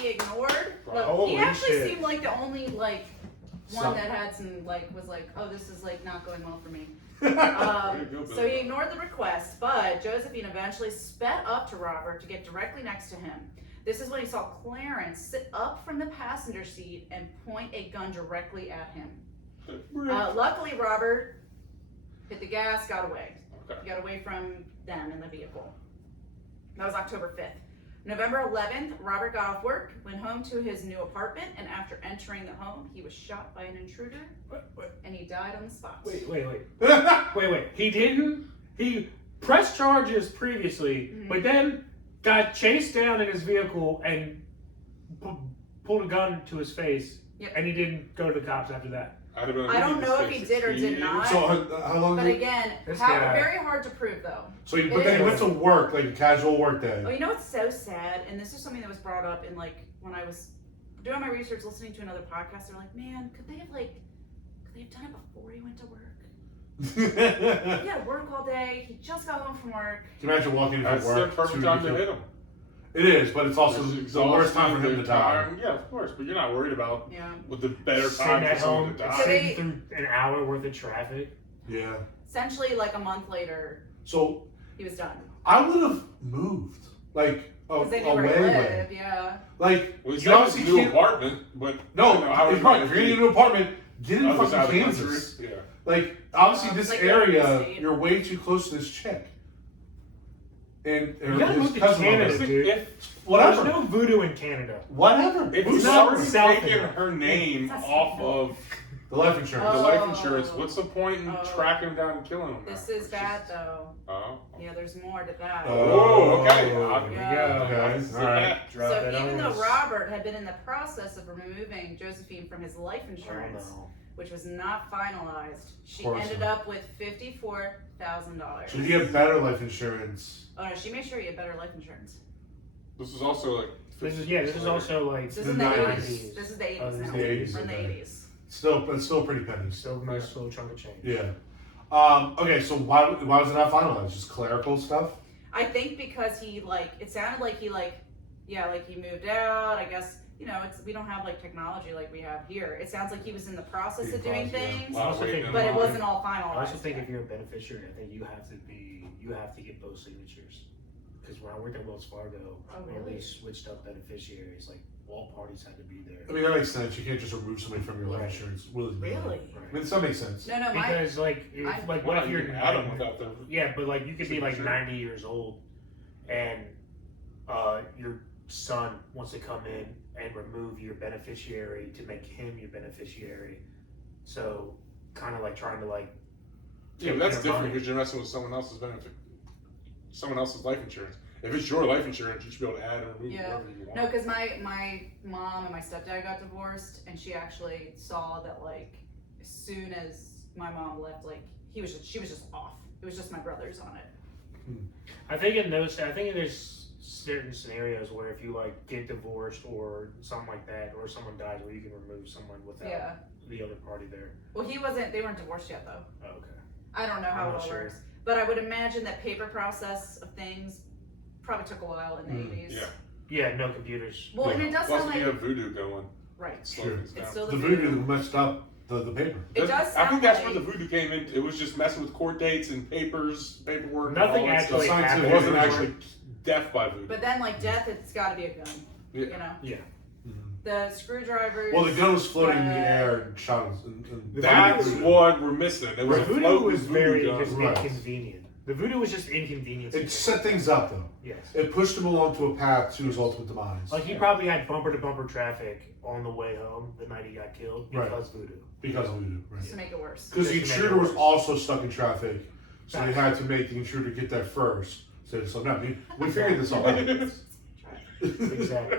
He ignored. Look, Holy he actually shit. seemed like the only like one Some- that had some like was like, oh, this is like not going well for me. Way to go, So Billy. he ignored the request, but Josephine eventually sped up to Robert to get directly next to him. This is when he saw Clarence sit up from the passenger seat and point a gun directly at him. Luckily, Robert hit the gas, got away. Okay. He got away from them in the vehicle. That was October 5th. November 11th, Robert got off work, went home to his new apartment, and after entering the home, he was shot by an intruder, and he died on the spot. Wait. He didn't. He pressed charges previously, but then got chased down in his vehicle and pulled a gun to his face. Yep. And he didn't go to the cops after that. I don't know if he did or did not. So how long But did again, This guy- very hard to prove though. but then he went to work, like a casual work day. Oh, you know what's so sad? And this is something that was brought up in like when I was doing my research, listening to another podcast. They're like, man, could they have done it before he went to work? Can He had to work all day. He just got home from work. you imagine walking That's from the work? perfect time to hit him. It is, but it's also There's the worst time for him to die. exhaustion, Yeah, of course, but you're not worried about Yeah. what the better Sitting time for at someone home, to die. So sitting they- through an hour worth of traffic. Yeah. Essentially, like a month later, So he was done. I would have moved, like Because they knew where he away. lived. Yeah. Like Well, he's you got his obviously new can't. apartment, but No, you know, how it's is right. it If you're gonna get a new apartment, get in other side fucking of the Kansas. country? Yeah. Like obviously, this Like area, every state. you're way too close to this chick. And You gotta his move to cousin Canada, almost- dude. If Whatever. There's no voodoo in Canada. Whatever. If Who's he's not already south taken of it? her name That's off not- of the life insurance? the Oh. life insurance, what's the point in Oh. tracking him down and killing him? This now? is It's bad just- though. Oh. Yeah, there's more to that. Oh, okay. Here we Yeah. go. Okay. All right. Drop So it on even though us. Robert had been in the process of removing Josephine from his life Oh, insurance, no. which was not finalized, she Of course ended not. up with $54,000. So you have better life insurance. Oh no, she made sure he had better life insurance. This is also like. This is also like This is The in the 90s. 80s. This is the 80s Oh, this now. is the 80s, We're in the okay. 80s. It's still pretty penny. still a nice little chunk of change. Yeah. Okay, so why was it not finalized? Just clerical stuff? I think because he it sounded like he he moved out. I guess we don't have like technology like we have here. It sounds like he was in the process of doing things, I also think, but it wasn't all finalized. I also think if you're a beneficiary, I think you have to get both signatures. Because when I worked at Wells Fargo, when we switched up beneficiaries, like all parties had to be there. I mean, that makes sense. You can't just remove somebody from your life insurance. Really? I mean, that makes sense. No, because what if you're Adam without them? Yeah, but like you could be like 90 years old, and your son wants to come in and remove your beneficiary to make him your beneficiary. So kind of like trying to like. Yeah, but that's different because you're messing with someone else's benefit, someone else's life insurance. If it's your life insurance, you should be able to add or remove whatever you want. No, because my mom and my stepdad got divorced, and she actually saw that like as soon as my mom left, like she was just off. It was just my brothers on it. I think there's certain scenarios where if you like get divorced or something like that, or someone dies, where you can remove someone without the other party there. Well, they weren't divorced yet though. Oh, okay. I don't know how it all works, but I would imagine that paper process of things probably took a while in the 80s. Yeah, no computers. Well, and it does sound Plus, like we have Voodoo going. right. Sure. It's still The Voodoo messed up the paper. It does sound I think that's like, where the Voodoo came in. It was just messing with court dates and paperwork. Nothing and all that actually stuff. happened. It wasn't actually death by Voodoo. but then like death, it's got to be a gun. Yeah. You know. Yeah. The screwdrivers. Well, the gun was floating in the air and shot us. And That's what we're missing. It was The a Voodoo float was with very Voodoo just guns. inconvenient. The Voodoo was just inconvenient. it set things up, though. Yes. It pushed him along to a path to his ultimate demise. Like he probably had bumper to bumper traffic on the way home the night he got killed because Voodoo. Because of Voodoo, right? Just to make it worse. Because the Just to make intruder it was worse. also stuck in traffic, so they had to make the intruder get there first. So slow down. We figured this all out. Exactly.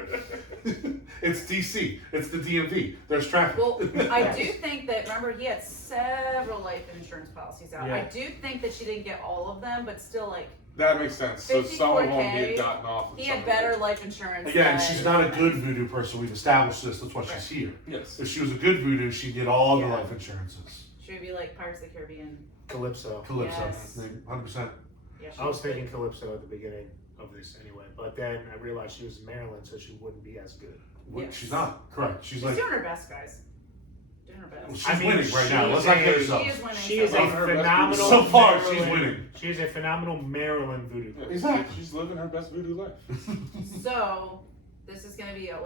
It's DC. It's the DMV. There's traffic. Well, I do think that, remember, he had several life insurance policies out. Yeah. I do think that she didn't get all of them, but still, like, That makes sense. So some of them he 54K, had gotten off. and he some had of them better didn't. life insurance. Again, than- she's not a good voodoo person. We've established this. That's why she's here. Yes. If she was a good voodoo, she'd get all the Yeah. life insurances. She would be like Pirates of the Caribbean. Calypso. Calypso, Yes. 100%. Yeah, she I was good. thinking Calypso at the beginning of this anyway, but then I realized she was in Maryland, so she wouldn't be as good. Yes. She's not. Correct. She's She's like, doing her best, guys. Doing her well, best. she's I mean, winning right now. she's Let's not kid a- ourselves. She is winning. She so is a far. her best phenomenal. So far, she's Maryland- winning. She is a phenomenal Maryland voodoo. Yeah, Exactly. She's living her best Voodoo life. So, this is going to be a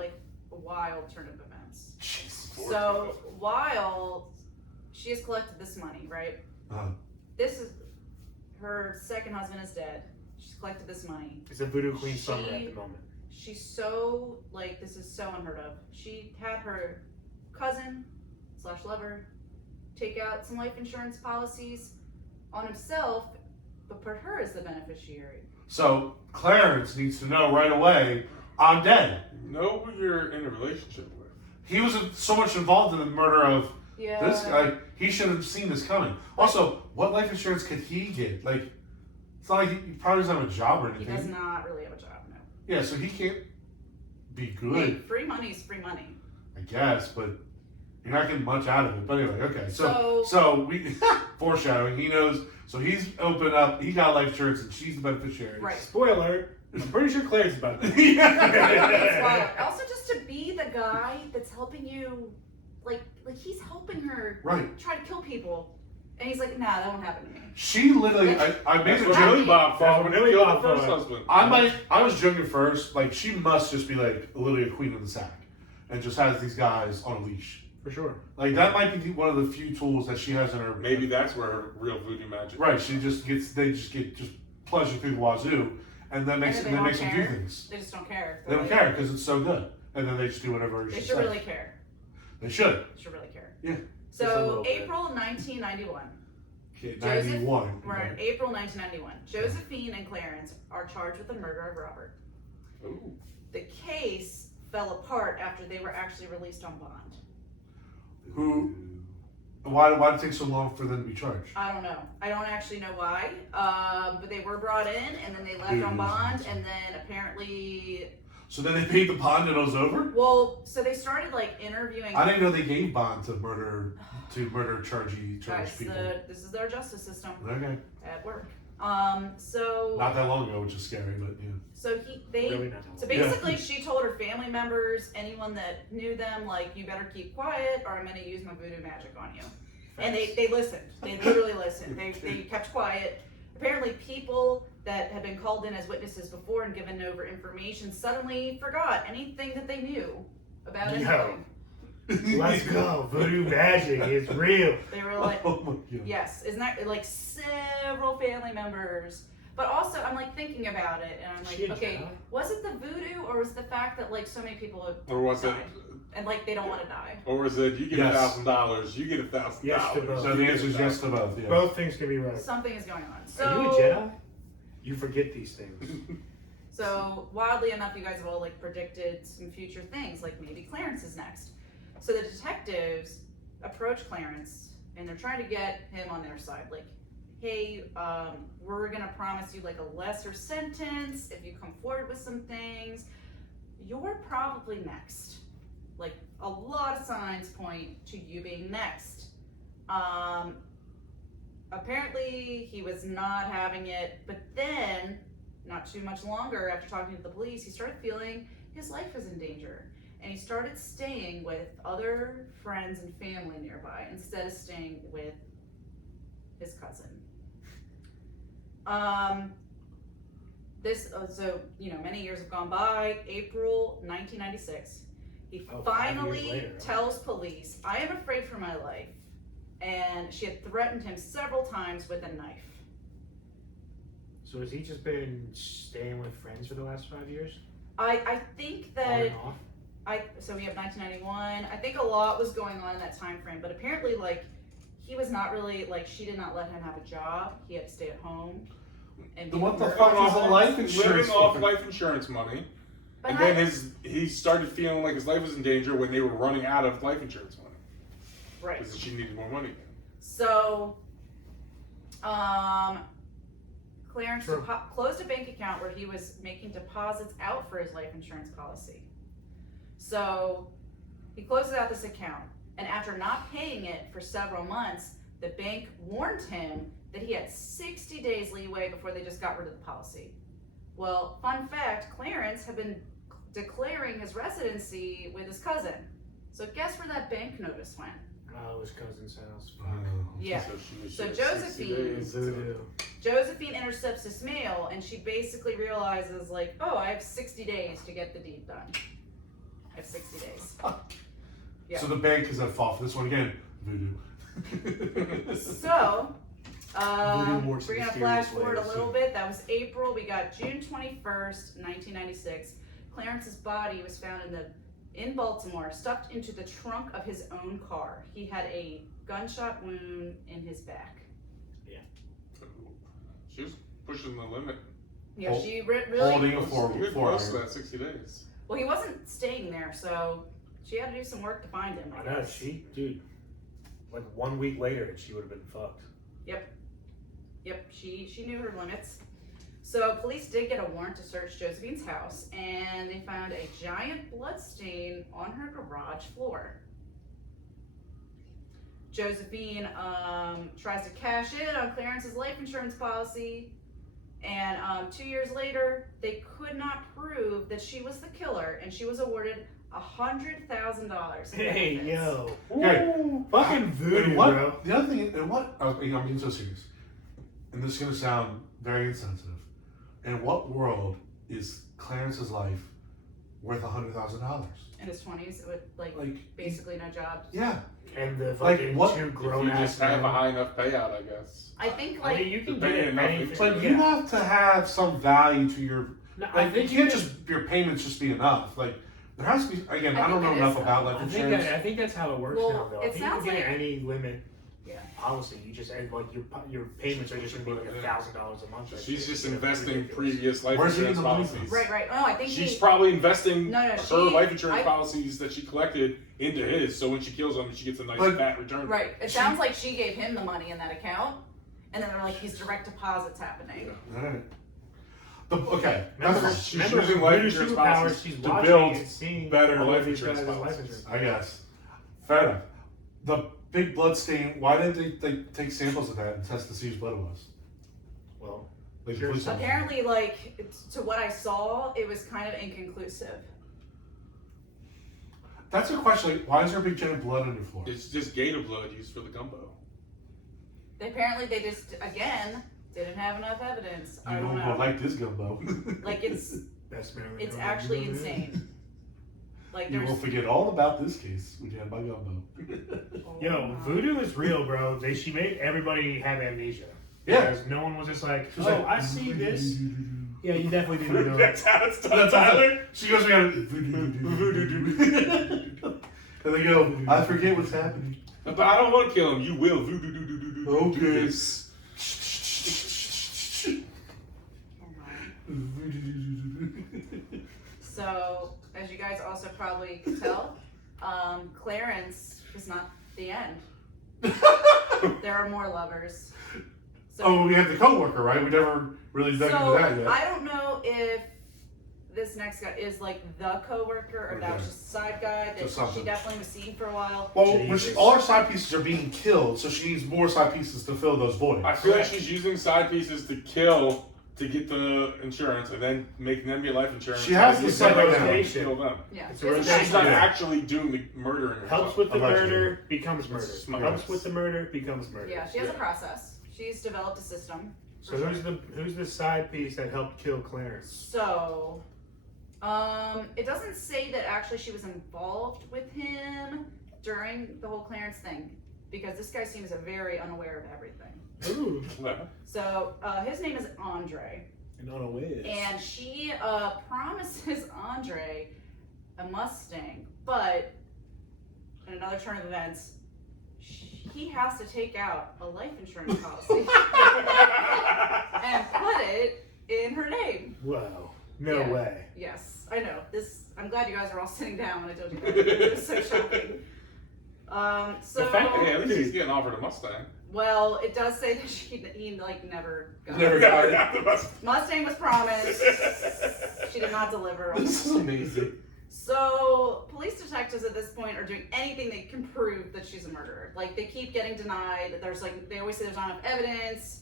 wild turn of events. Jeez. So, while she has collected this money, right? Uh-huh. This is her second husband is dead. She's collected this money. It's a voodoo queen summer She- at the moment. She's so this is so unheard of. She had her cousin / lover take out some life insurance policies on himself, but put her as the beneficiary. So Clarence needs to know right away, I'm dead. Know who you're in a relationship with. He was so much involved in the murder of Yeah. this guy. He should have seen this coming. Also, what life insurance could he get? Like, it's not like he probably doesn't have a job or He anything. does not really have a job, no. Yeah, so he can't be Hey, good, free money is free money. I guess, but you're not getting much out of it. But anyway, okay. So we foreshadowing. He knows. So he's opened up. He got life insurance, and she's the beneficiary. Right. Spoiler alert, I'm pretty sure Claire's about that. That's wild. Also, just to be the guy that's helping you, like he's helping her Right. try to kill people, and he's like, nah, that won't happen to me. She literally. I made That's a what joke. Billy Bob thought when he Billy killed Bob her first thought. husband. I was joking first. Like, she must just be like literally a queen of the sack, and just has these guys on a leash. For sure. Like, that might be one of the few tools that she has in her. Maybe that's where her real voodoo magic. Right. She just gets. They just get pleasure through the wazoo, and that makes And them they don't do care. things. They just don't care. They don't care because it's so good, and then they just do whatever. They she should says. really care. They should. They should really care. Yeah. Just a So little bit. April 1991. Okay, Joseph- 91. We're in April 1991. Josephine and Clarence are charged with the murder of Robert. Ooh. The case fell apart after they were actually released on bond. Who? Why did it take so long for them to be charged? I don't know. I don't actually know why. But they were brought in, and then they left on bond, and then apparently, So then they paid the bond and it was over? well, so they started interviewing. I didn't know they gave bond to charge Guys, people. this is their justice system Okay. at work. So Not that long ago, which is scary, but yeah. so Really not that so long. basically she told her family members, anyone that knew them, like, you better keep quiet or I'm gonna use my voodoo magic on you. And they listened. They literally listened. They kept quiet. Apparently people that had been called in as witnesses before and given over information suddenly forgot anything that they knew about anything. Let's go. Voodoo magic is real. They were like, Oh my God. yes, isn't that like several family members? But also, I'm like thinking about it, and I'm like, Shit, okay, child. was it the voodoo, or was it the fact that like so many people have Or was it? died, and like they don't want to die? Or was it? You get Yes. $1,000. You get $1,000. Yes to both. So the answer is yes to both. Yeah. Both things can be right. Something is going on. So, Are you a Jedi? You forget these things. So wildly enough, you guys have all like predicted some future things, like maybe Clarence is next. So the detectives approach Clarence, and they're trying to get him on their side, like, hey, we're gonna promise you like a lesser sentence if you come forward with some things. You're probably next. Like, a lot of signs point to you being next. Apparently he was not having it, but then, not too much longer after talking to the police, he started feeling his life was in danger. And he started staying with other friends and family nearby instead of staying with his cousin. So, many years have gone by. April 1996. He 5 years finally later. tells police, I am afraid for my life. And she had threatened him several times with a knife. So has he just been staying with friends for the last 5 years? I think On that and off? so we have 1991. I think a lot was going on in that time frame, but apparently, like, he was not really, like, she did not let him have a job. He had to stay at home. And Then what the work. fuck is a life insurance? Living off life insurance money. But And not- then he started feeling like his life was in danger when they were running out of life insurance money. right. Because she needed more money. So, Clarence True. closed a bank account where he was making deposits out for his life insurance policy. So, he closes out this account, and after not paying it for several months, the bank warned him that he had 60 days leeway before they just got rid of the policy. Well, fun fact, Clarence had been declaring his residency with his cousin. So guess where that bank notice went? Oh, his cousin's house. Fuck. Yeah. So, she So had 60 Josephine- days. Voodoo. Josephine intercepts this mail, and she basically realizes, like, oh, I have 60 days to get the deed done. I have 60 days. Yeah. So the bank is at fault for this one again. Voodoo. So, Voodoo we're works gonna mysterious flash forward a ways. little bit. That was April. We got June 21st, 1996. Clarence's body was found in Baltimore, stuffed into the trunk of his own car. He had a gunshot wound in his back. She was pushing the limit. Yeah, Hol- she really. Holding a We're four close to iron. that 60 days. Well, he wasn't staying there, so she had to do some work to find him. I know, guess. dude, like 1 week later, and she would have been fucked. Yep, she knew her limits. So police did get a warrant to search Josephine's house, and they found a giant blood stain on her garage floor. Josephine tries to cash in on Clarence's life insurance policy, and 2 years later, they could not prove that she was the killer, and she was awarded $100,000. Hey, yo. Okay. Fucking voodoo, And what, bro. the other thing, and what, I'm being so serious, and this is going to sound very insensitive. In what world is Clarence's life worth $100,000? In his 20s, with like basically no job. Yeah. And the Like, fucking what- two If grown you just ass have a men. high enough payout, I guess. I think I like mean, you can Depending get enough anything. if But yeah. you have to have some value to your. No, I Like, think you can't just your payments just be enough. Like there has to be. Again, I don't know think it enough is, about though. life I think, insurance. I think that's how it works Well, now, though. I it think you sounds can get like- any limit Yeah. policy. You just add, like your payments are just gonna be like $1,000 a month. That's She's it. just It's investing ridiculous. previous life Where's he insurance getting the money policies. from? right. Oh, I think She's he. probably investing No, her she- life insurance I- policies that she collected into his, so when she kills him, she gets a nice Like- fat return. Right. It sounds like she gave him the money in that account, and then they're like, his direct deposits happening. Alright. Okay. Remember, That's She's remember using her life voodoo insurance superpowers, policies she's to watching build and seeing better all life these insurance guys' life policies. insurance. I guess. Fair enough. The big blood stain. Why didn't they take samples of that and test to see whose blood it was? Well, Like Sure. the police officer. Apparently, like, to what I saw, it was kind of inconclusive. That's a question. Like, why is there a big giant blood on your floor? It's just gator blood used for the gumbo. Apparently, they just, again, didn't have enough evidence. I You don't know, know. like this gumbo. Like, it's That's actually insane. Like, You there's... will forget all about this case when you have my gumbo. Yo, voodoo is real, bro. She made everybody have amnesia. Yeah. Because no one was just like, She's oh, like, I see this. Yeah, you definitely didn't know. That's how it's done, That's Tyler. She goes around. And they go, I forget what's happening. But I don't want to kill him. You will. Okay. So, as you guys also probably can tell, Clarence is not the end. There are more lovers. So, Oh, we have the coworker, right? We never really dug into that yet. I don't know if this next guy is like the coworker or that was just a side guy that Just she something. definitely was seeing for a while. Well, when Jesus. all her side pieces are being killed, so she needs more side pieces to fill those voids. I feel like she's using side pieces to kill to get the insurance and then making them get life insurance. She has and the then second them round. kill them. Yeah, It's she has a a rotation. She's not Yeah. actually doing the murdering herself. Helps with the Allegedly. murder, becomes murder. Smart. Helps with the murder, becomes murder. Yeah, she has a process. She's developed a system. So who's the side piece that helped kill Clarence? So, it doesn't say that actually she was involved with him during the whole Clarence thing, because this guy seems very unaware of everything. Ooh. Well, So, his name is Andre, And unaware. and she promises Andre a Mustang, but in another turn of events, he has to take out a life insurance policy and put it in her name. Wow. No Yeah. way. Yes, I know. I'm glad you guys are all sitting down when I told you that. It was so shocking. So, The fact hey, at least he's getting offered a Mustang. well, it does say that he like never got Never it. got Never it. got the Mustang. Mustang was promised. She did not deliver. This is amazing. So, police detectives at this point are doing anything they can prove that she's a murderer. Like, they keep getting denied. They always say there's not enough evidence.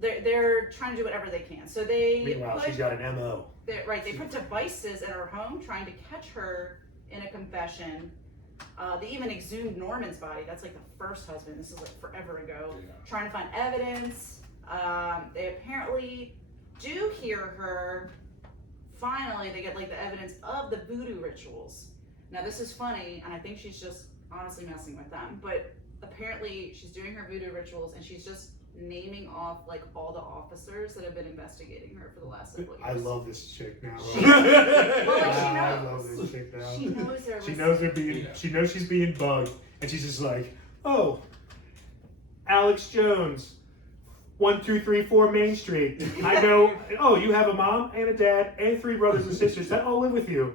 They're trying to do whatever they can. So Meanwhile, she's got an MO. They put devices in her home trying to catch her in a confession. They even exhumed Norman's body. That's like the first husband. This is like forever ago. Yeah. Trying to find evidence. They apparently do hear her. Finally, they get like the evidence of the voodoo rituals. Now, this is funny, and I think she's just honestly messing with them. But apparently, she's doing her voodoo rituals, and she's just naming off like all the officers that have been investigating her for the last several years. I love this chick now. Well, like, she I knows. love this chick now. She knows they're She listening. knows they're being. Yeah. She knows she's being bugged, and she's just like, "Oh, Alex Jones, 1234 Main Street. I know. Oh, you have a mom and a dad and 3 brothers and sisters that all live with you.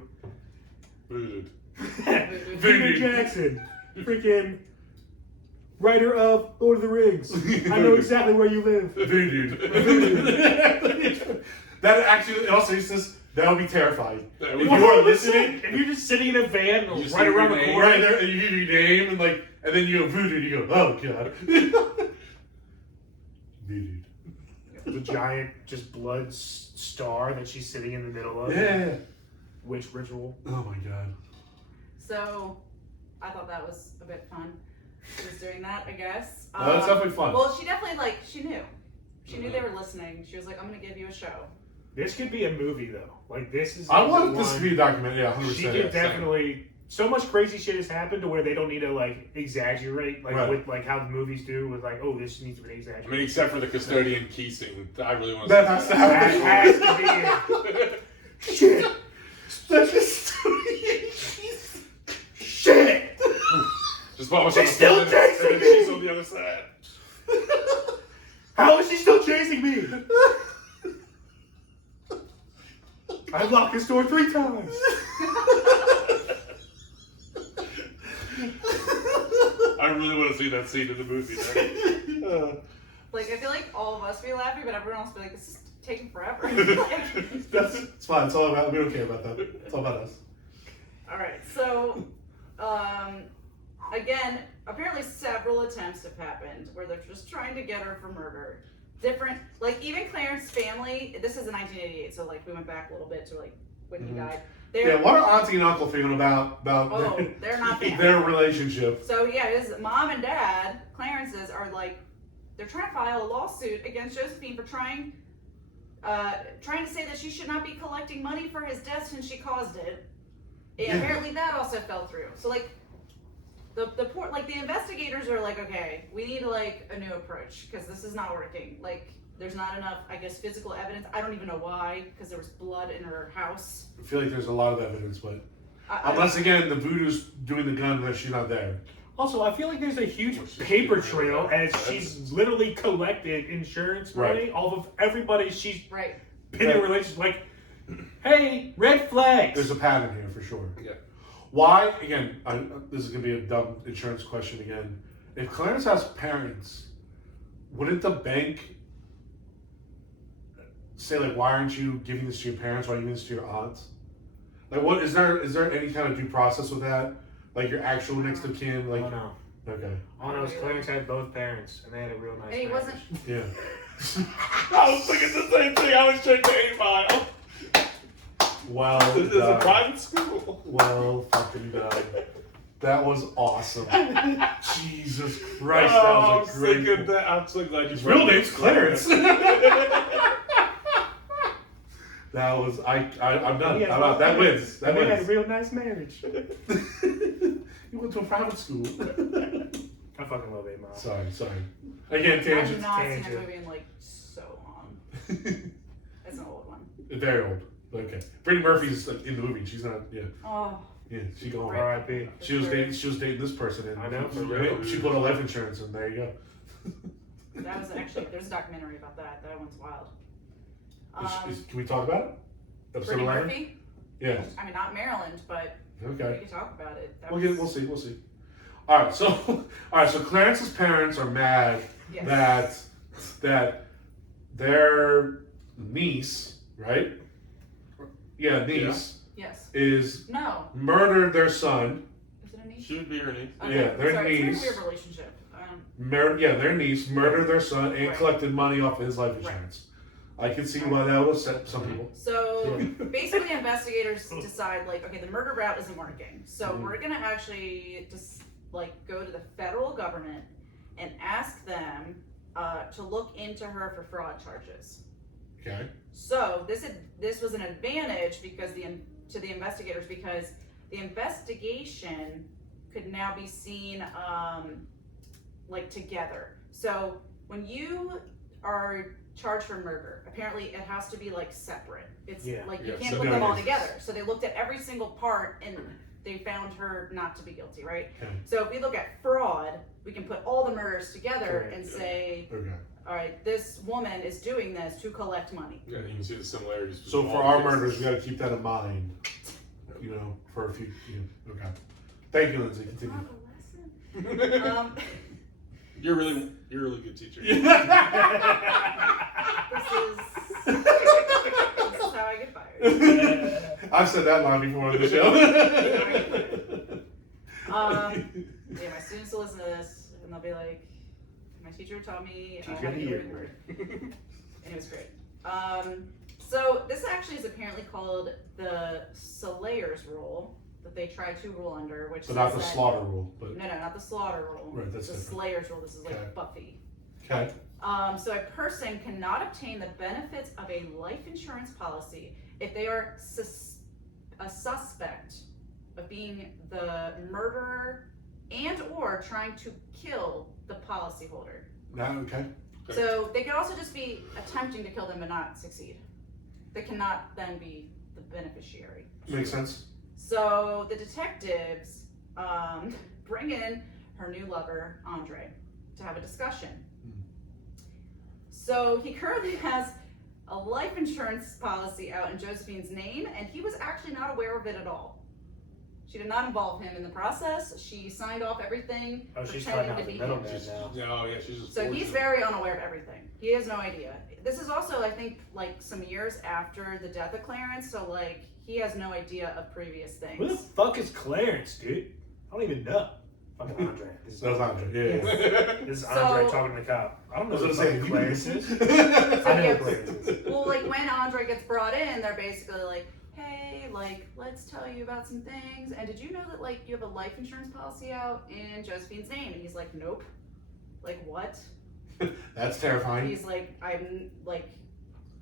Voodoo. Peter Jackson, freaking writer of Lord of the Rings. I know exactly where you live. Voodoo. That actually, it also says that would be terrifying. That If would you be- are listening, If you're just sitting in a van You right say around your the name. corner, right there, and you give your name, and then you go voodoo, and you go, oh god. Voodoo. the giant just blood star that she's sitting in the middle of. Yeah. Witch ritual. Oh my god. So, I thought that was a bit fun. She was doing that, I guess. No, that's definitely fun. Well, she definitely she knew. She knew they were listening. She was like, "I'm gonna give you a show." This could be a movie though. Like this is. I the want this to one- be a documentary, yeah, 100%. She could definitely. So much crazy shit has happened to where they don't need to like exaggerate Right. with like how the movies do with like, oh, this needs to be I exaggerated. mean, except for the custodian key scene. I really want That has to That happen. has to be it. Shit. That's just Shit! Just put myself She's still and then chasing me! she's on the other side. How is she still chasing me? I locked this door 3 times. I really want to see that scene in the movie. Though. I feel like all of us be laughing, but everyone else be like, "This is taking forever." It's fine. It's all about. We don't care about that. It's all about us. All right, so again, apparently several attempts have happened where they're just trying to get her for murder. different, like even Clarence's family, this is in 1988, so like we went back a little bit to like when he died. Yeah, what are auntie and uncle feeling about they're not their relationship? So yeah, his mom and dad, Clarence's, are like, they're trying to file a lawsuit against Josephine for trying to say that she should not be collecting money for his death since she caused it. And apparently that also fell through. So like the investigators are like, okay, we need like a new approach because this is not working. Like there's not enough, I guess, physical evidence. I don't even know why, because there was blood in her house. I feel like there's a lot of evidence, but unless again the voodoo's doing the gun that she's not there. Also, I feel like there's a huge paper trail as she's literally collected insurance money off of everybody she's been in a relationship. Like, hey, red flags. There's a pattern here for sure. Yeah. Why? Again, this is gonna be a dumb insurance question again. If Clarence has parents, wouldn't the bank say like, why aren't you giving this to your parents? Why are you giving this to your aunts? Like, what is there any kind of due process with that? Like your actual next of kin? Like, oh no. Okay. All I know is Clarence had both parents, and they had a real nice. And he marriage. wasn't. Yeah. I was thinking the same thing. I was checking 8 Mile. Well, This is a private school. Well, fucking done. That was awesome. Jesus Christ, that was a great. I'm so glad His real name's Clarence. That was I'm done. I'm out. That wins. That They had a wins. real nice marriage. You went to a private school. I fucking love 8 Mile. Sorry. Again, I've tangents. not seen Tangent. a movie in like so long. It's an old one. Very old. Okay. Brittany Murphy's like in the movie. She's not. Yeah. Oh. Yeah. She going. R.I.P. She was dating this person, and I know, for real. she put on life insurance, and there you go. That was actually, there's a documentary about that. That one's wild. Can we talk about it? Episode Brittany 11? Murphy? Yeah. I mean, not Maryland, but Okay. we can talk about it. We'll see. All right. So Clarence's parents are mad Yes. that their niece, right? Yeah, niece Yes. is No. murdered their son. Is it a niece? She would be her niece. Okay. Yeah, their Sorry, niece. It's a weird relationship. Their niece murdered their son and Right. collected money off of his life insurance. I can see why that would upset some people. So basically, investigators decide like, okay, the murder route isn't working. So we're gonna actually just like go to the federal government and ask them to look into her for fraud charges. Okay. So this was an advantage because to the investigators because the investigation could now be seen like together. So when you are charged for murder, apparently it has to be like separate. It's like you can't put them all together. So they looked at every single part and they found her not to be guilty, right? Okay. So if we look at fraud, we can put all the murders together and say, all right, this woman is doing this to collect money. Yeah, you can see the similarities. So for our murders, we got to keep that in mind. You know, for a few. Okay. Thank you, Lindsay. Continue. You're a really good teacher. This is how I get fired. I've said that line before on the show. Yeah, my students will listen to this and they'll be like, my teacher taught me Teacher how to of the get year. word. And it was great. So this actually is apparently called the Slayer's Rule that they try to rule under, which So not says the that- slaughter rule, but No, not the slaughter rule. Right, that's the different. Slayer's Rule. This is like Okay. Buffy. okay. So a person cannot obtain the benefits of a life insurance policy if they are a suspect of being the murderer and or trying to kill the policyholder. Okay. So they could also just be attempting to kill them but not succeed. They cannot then be the beneficiary. Makes sense. So the detectives bring in her new lover, Andre, to have a discussion. So he currently has a life insurance policy out in Josephine's name, and he was actually not aware of it at all. She did not involve him in the process. She signed off everything, Oh, she's pretending cutting to out be the him. middleman now. Yeah, she's just. So he's fortunate. very unaware of everything. He has no idea. This is also, I think, like some years after the death of Clarence, so like he has no idea of previous Who the things. fuck is Clarence, dude? I don't even know. Fucking Andre. This That was Andre. Yeah. This is So- Andre talking to the cop. I don't know I was who gonna say, fucking Clarence is. So, I know yeah, who Clarence is. well, like when Andre gets brought in, they're basically like, hey, like, let's tell you about some things. And did you know that, like, you have a life insurance policy out in Josephine's name? And he's like, nope. Like, what? That's terrifying. He's like, I'm like,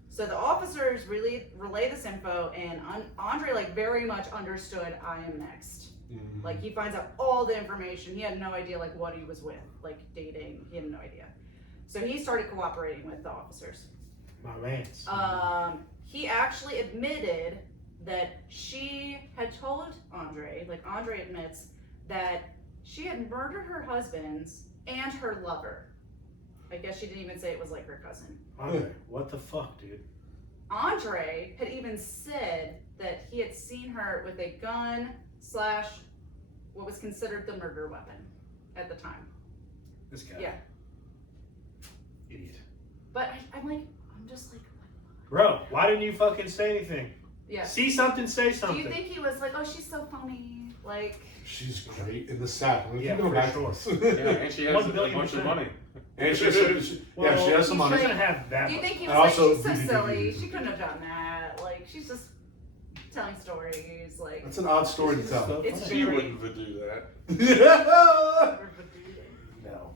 so the officers really relay this info, and Andre, like, very much understood I am next. Mhm. Like, he finds out all the information. He had no idea, like, what he was with, like, dating. He had no idea. So he started cooperating with the officers. My man's. He actually admitted that she had told Andre, like Andre admits, that she had murdered her husbands and her lover. I guess she didn't even say it was like her cousin. Andre, what the fuck, dude? Andre had even said that he had seen her with a gun / what was considered the murder weapon at the time. This guy. Yeah. Idiot. But I'm just like, Bro, why didn't you fucking say anything? yeah. See something, say Do something. you think he was like, oh, she's so funny? Like, She's great in the sack. Let's Yeah, keep going for back sure. to this. Yeah, and she has 1 a billion bunch of %. money. And she has some She money. doesn't have that do you much. think he And was also, like, she's so Voodoo, silly, Voodoo. she couldn't have done that. Like, she's just telling stories. Like, That's an odd story to tell. It's She very- wouldn't do that. No, No.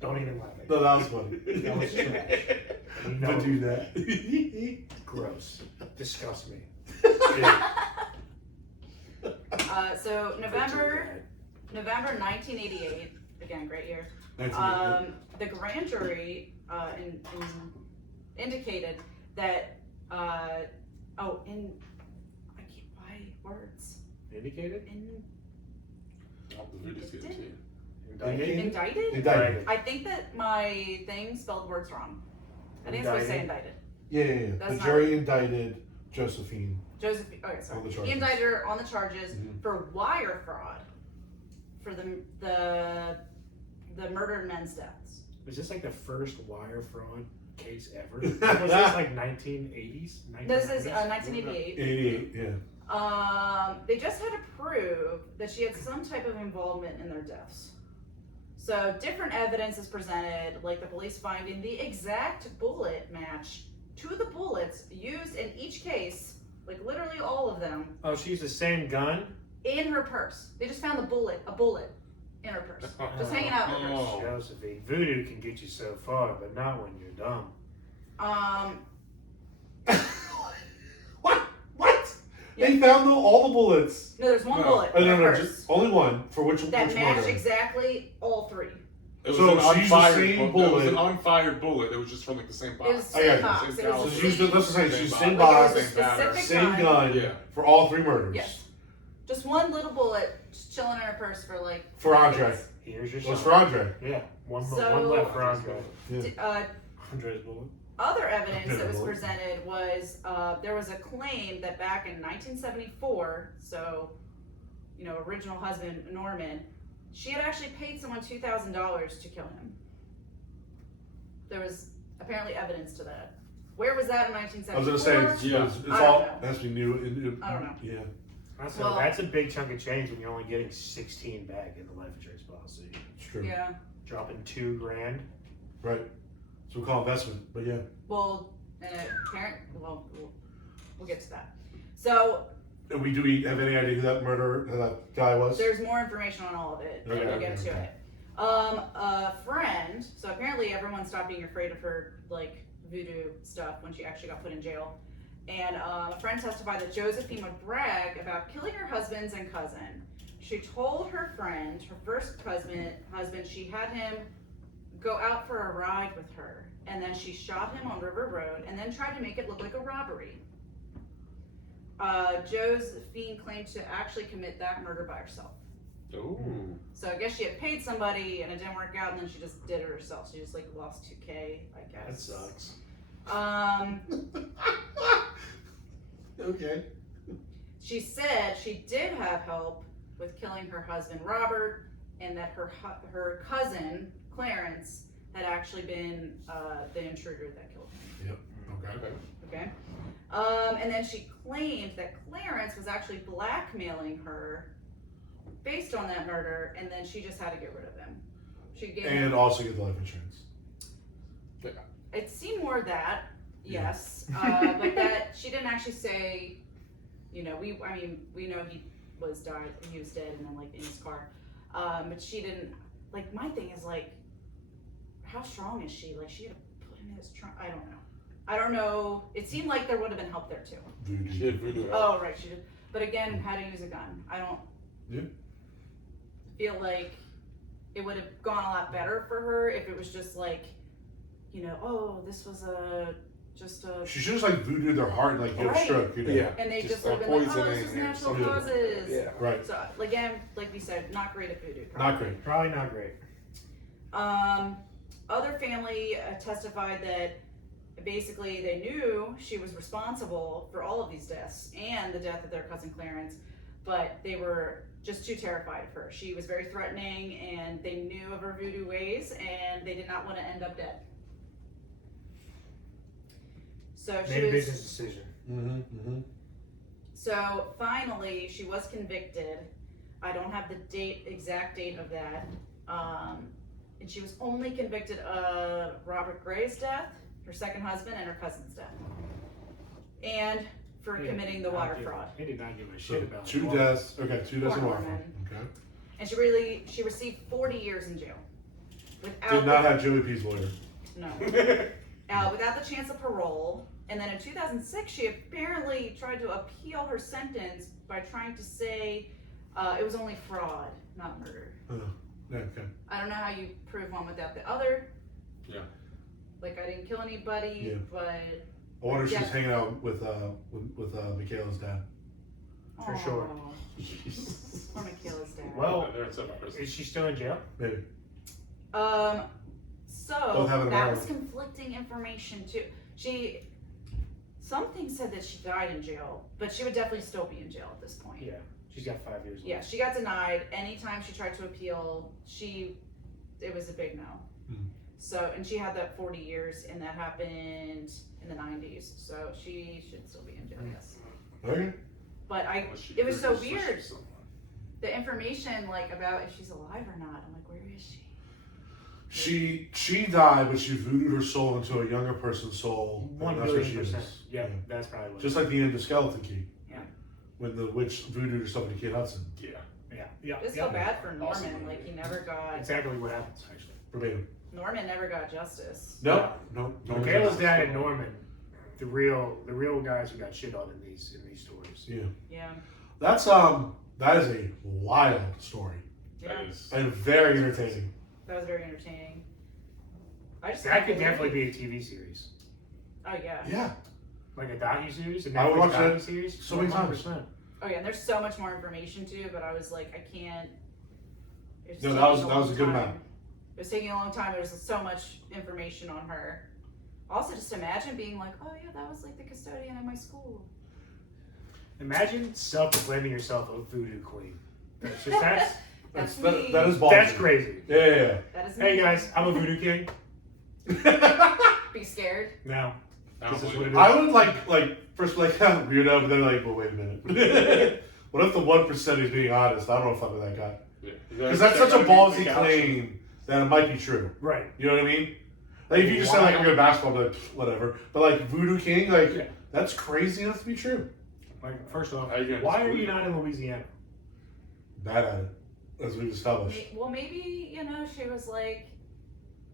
Don't even laugh at that was funny. That was trash. You know, But do that. gross. Disgust me. so November 1988, again, great year. The grand jury indicated that, I can't buy words. Indicated? Oh, the Voodoo's good too. Indicted? Indicted? Indicted. I think that my thing spelled words wrong. I think it's supposed to say indicted. Yeah. That's The not jury indicted Josephine. Josephine, okay, sorry. On the He charges. indicted her on the charges Mhm. for wire fraud for the murdered men's deaths. Was this like the first wire fraud case ever? Was this like 1980s? This is 1990s? 1988. 88, yeah. They just had to prove that she had some type of involvement in their deaths. So different evidence is presented, like the police finding the exact bullet match to the bullets used in each case, like literally all of them, Oh, she used the same gun? in her purse. They just found a bullet in her purse, just hanging out in her purse. Oh. Josephine. Voodoo can get you so far, but not when you're dumb. What? They found all the bullets. No, there's one No. bullet Oh, in no, her no, purse just only one. For which that matched murder? exactly all three. It was So an she used the unfired same bullet. It was bullet. an unfired bullet. It was just from like the same box. It was I same got you. box. Same It was powder. So the she used the, same, that's what I'm saying. She used the same like, it was box, a specific same gun. gun Yeah. for all three murders. Yes. Just one little bullet just chilling in her purse for like. For Andre. days. Here's your It was shot. for Andre. Yeah, one So- left for Andre. Yeah. Andre's bullet. Other evidence that was Bullet. presented was there was a claim that back in 1974, so original husband Norman, she had actually paid someone $2,000 to kill him. There was apparently evidence to that. Where was that in 1974? I was gonna say it's, Yeah. it's I all don't know. has to be new. I don't know. Yeah. Also, Well- that's a big chunk of change when you're only getting 16 back in the life insurance policy. It's true. Yeah. Dropping $2,000. Right. So we call investment, but yeah. Well, we'll get to that. So And do we have any idea who that guy was? there's more information on all of it. Okay, We'll get okay, to okay. it. A friend. So apparently everyone stopped being afraid of her like voodoo stuff when she actually got put in jail. And a friend testified that Josephine would brag about killing her husbands and cousin. She told her friend, her first husband, she had him go out for a ride with her, and then she shot him on River Road, and then tried to make it look like a robbery. Josephine claimed to actually commit that murder by herself. Ooh. So I guess she had paid somebody, and it didn't work out, and then she just did it herself. She just like lost $2,000, I That guess. sucks. Okay. She said she did have help with killing her husband Robert, and that her cousin Clarence had actually been the intruder that killed him. Okay. Okay. And then she claimed that Clarence was actually blackmailing her based on that murder, and then she just had to get rid of him. She gave And him, also get the life insurance. it seemed more that, yes, but that she didn't actually say, you know, we know he was dead, and then like in his car, but she didn't. Like my thing is like, how strong is she? Like she had to put him in his trunk. I don't know. It seemed like there would have been help there too. Voodoo. She did voodoo. Oh right, she did. But again, how to use a gun? I don't feel like it would have gone a lot better for her if it was just like, you know, oh, this was just a. She should just like voodoo their heart and like get a Right. stroke. You know? Yeah. And they Just just would have been like, oh, this poisoning was or natural something. causes. Yeah. Right. So again, like we said, not great at voodoo. Not great. Probably not great. Other family testified that basically they knew she was responsible for all of these deaths and the death of their cousin Clarence, but they were just too terrified of her. She was very threatening, and they knew of her voodoo ways, and they did not want to end up dead. So she Made a was. business decision. Mm-hmm. So finally, she was convicted. I don't have the exact date of that. And she was only convicted of Robert Gray's death, her second husband, and her cousin's death. And for committing the water fraud. He did not give a shit about Two it. deaths. Okay, 2 deaths in water. Norman. Okay. And she received 40 years in jail. Did not have Joey P's lawyer. No. Without the chance of parole. And then in 2006, she apparently tried to appeal her sentence by trying to say it was only fraud, not murder. Okay. I don't know how you prove one without the other. Yeah. Like I didn't kill anybody, but I wonder if she's Yeah. hanging out with Michaela's dad. For sure. Or Michaela's dad. Well, They're in separate prisons. is she still in jail? Maybe. So Both have it in that was Maryland. conflicting information too. Something said that she died in jail, but she would definitely still be in jail at this point. Yeah. She's got 5 years left. Yeah, she got denied. Anytime she tried to appeal, it was a big no. Mhm. So, and she had that 40 years, and that happened in the 90s. So she should still be in jail, yes. Okay. But Unless she it was so voodoo weird. switches someone. The information like about if she's alive or not. I'm like, where is she? She died, but she voodooed her soul into a younger person's soul. and 1 that's where she billion %. is. Yeah, that's probably what Just it like the end of Skeleton Key. Yeah. When the witch voodooed herself into Kate Hudson. Yeah. is. Yeah. Just Yeah. feel bad for Norman. Awesome. Like he never got Exactly what happens, actually. Verbatim. Norman never got justice. No. Michaela's dad and Norman, the real guys who got shit on in these stories. Yeah. Yeah. That is a wild story. Yeah. That is. And very entertaining. That was very entertaining. That could definitely be a TV series, Oh yeah. Yeah. like a docu-series. I would watch that series. so many times. 100%. Oh yeah. And there's so much more information too, but I was like, I can't. It No, taking that was a a long good time. amount. It was taking a long time. There was so much information on her. Also, just imagine being like, oh yeah, that was like the custodian at my school. Imagine self-proclaiming yourself a voodoo queen. That's just That's that me. is ballsy. that's crazy. Yeah. That is me. Hey guys, I'm a voodoo king. Be scared. Now, I don't this is believe what it it. is. I would like first like weirdo, but then like, well, wait a minute. What if the 1% is being honest? I don't know if I'm that guy. Yeah. Because that's such a ballsy claim that it might be true. Right. You know what I mean? Like if you just say like I'm good at basketball, but whatever. But like Voodoo King, like Yeah. that's crazy enough to be true. Like, first off, How you gonna why are disprove you it? not in Louisiana? Bad at it, as we've established. Well, maybe she was like,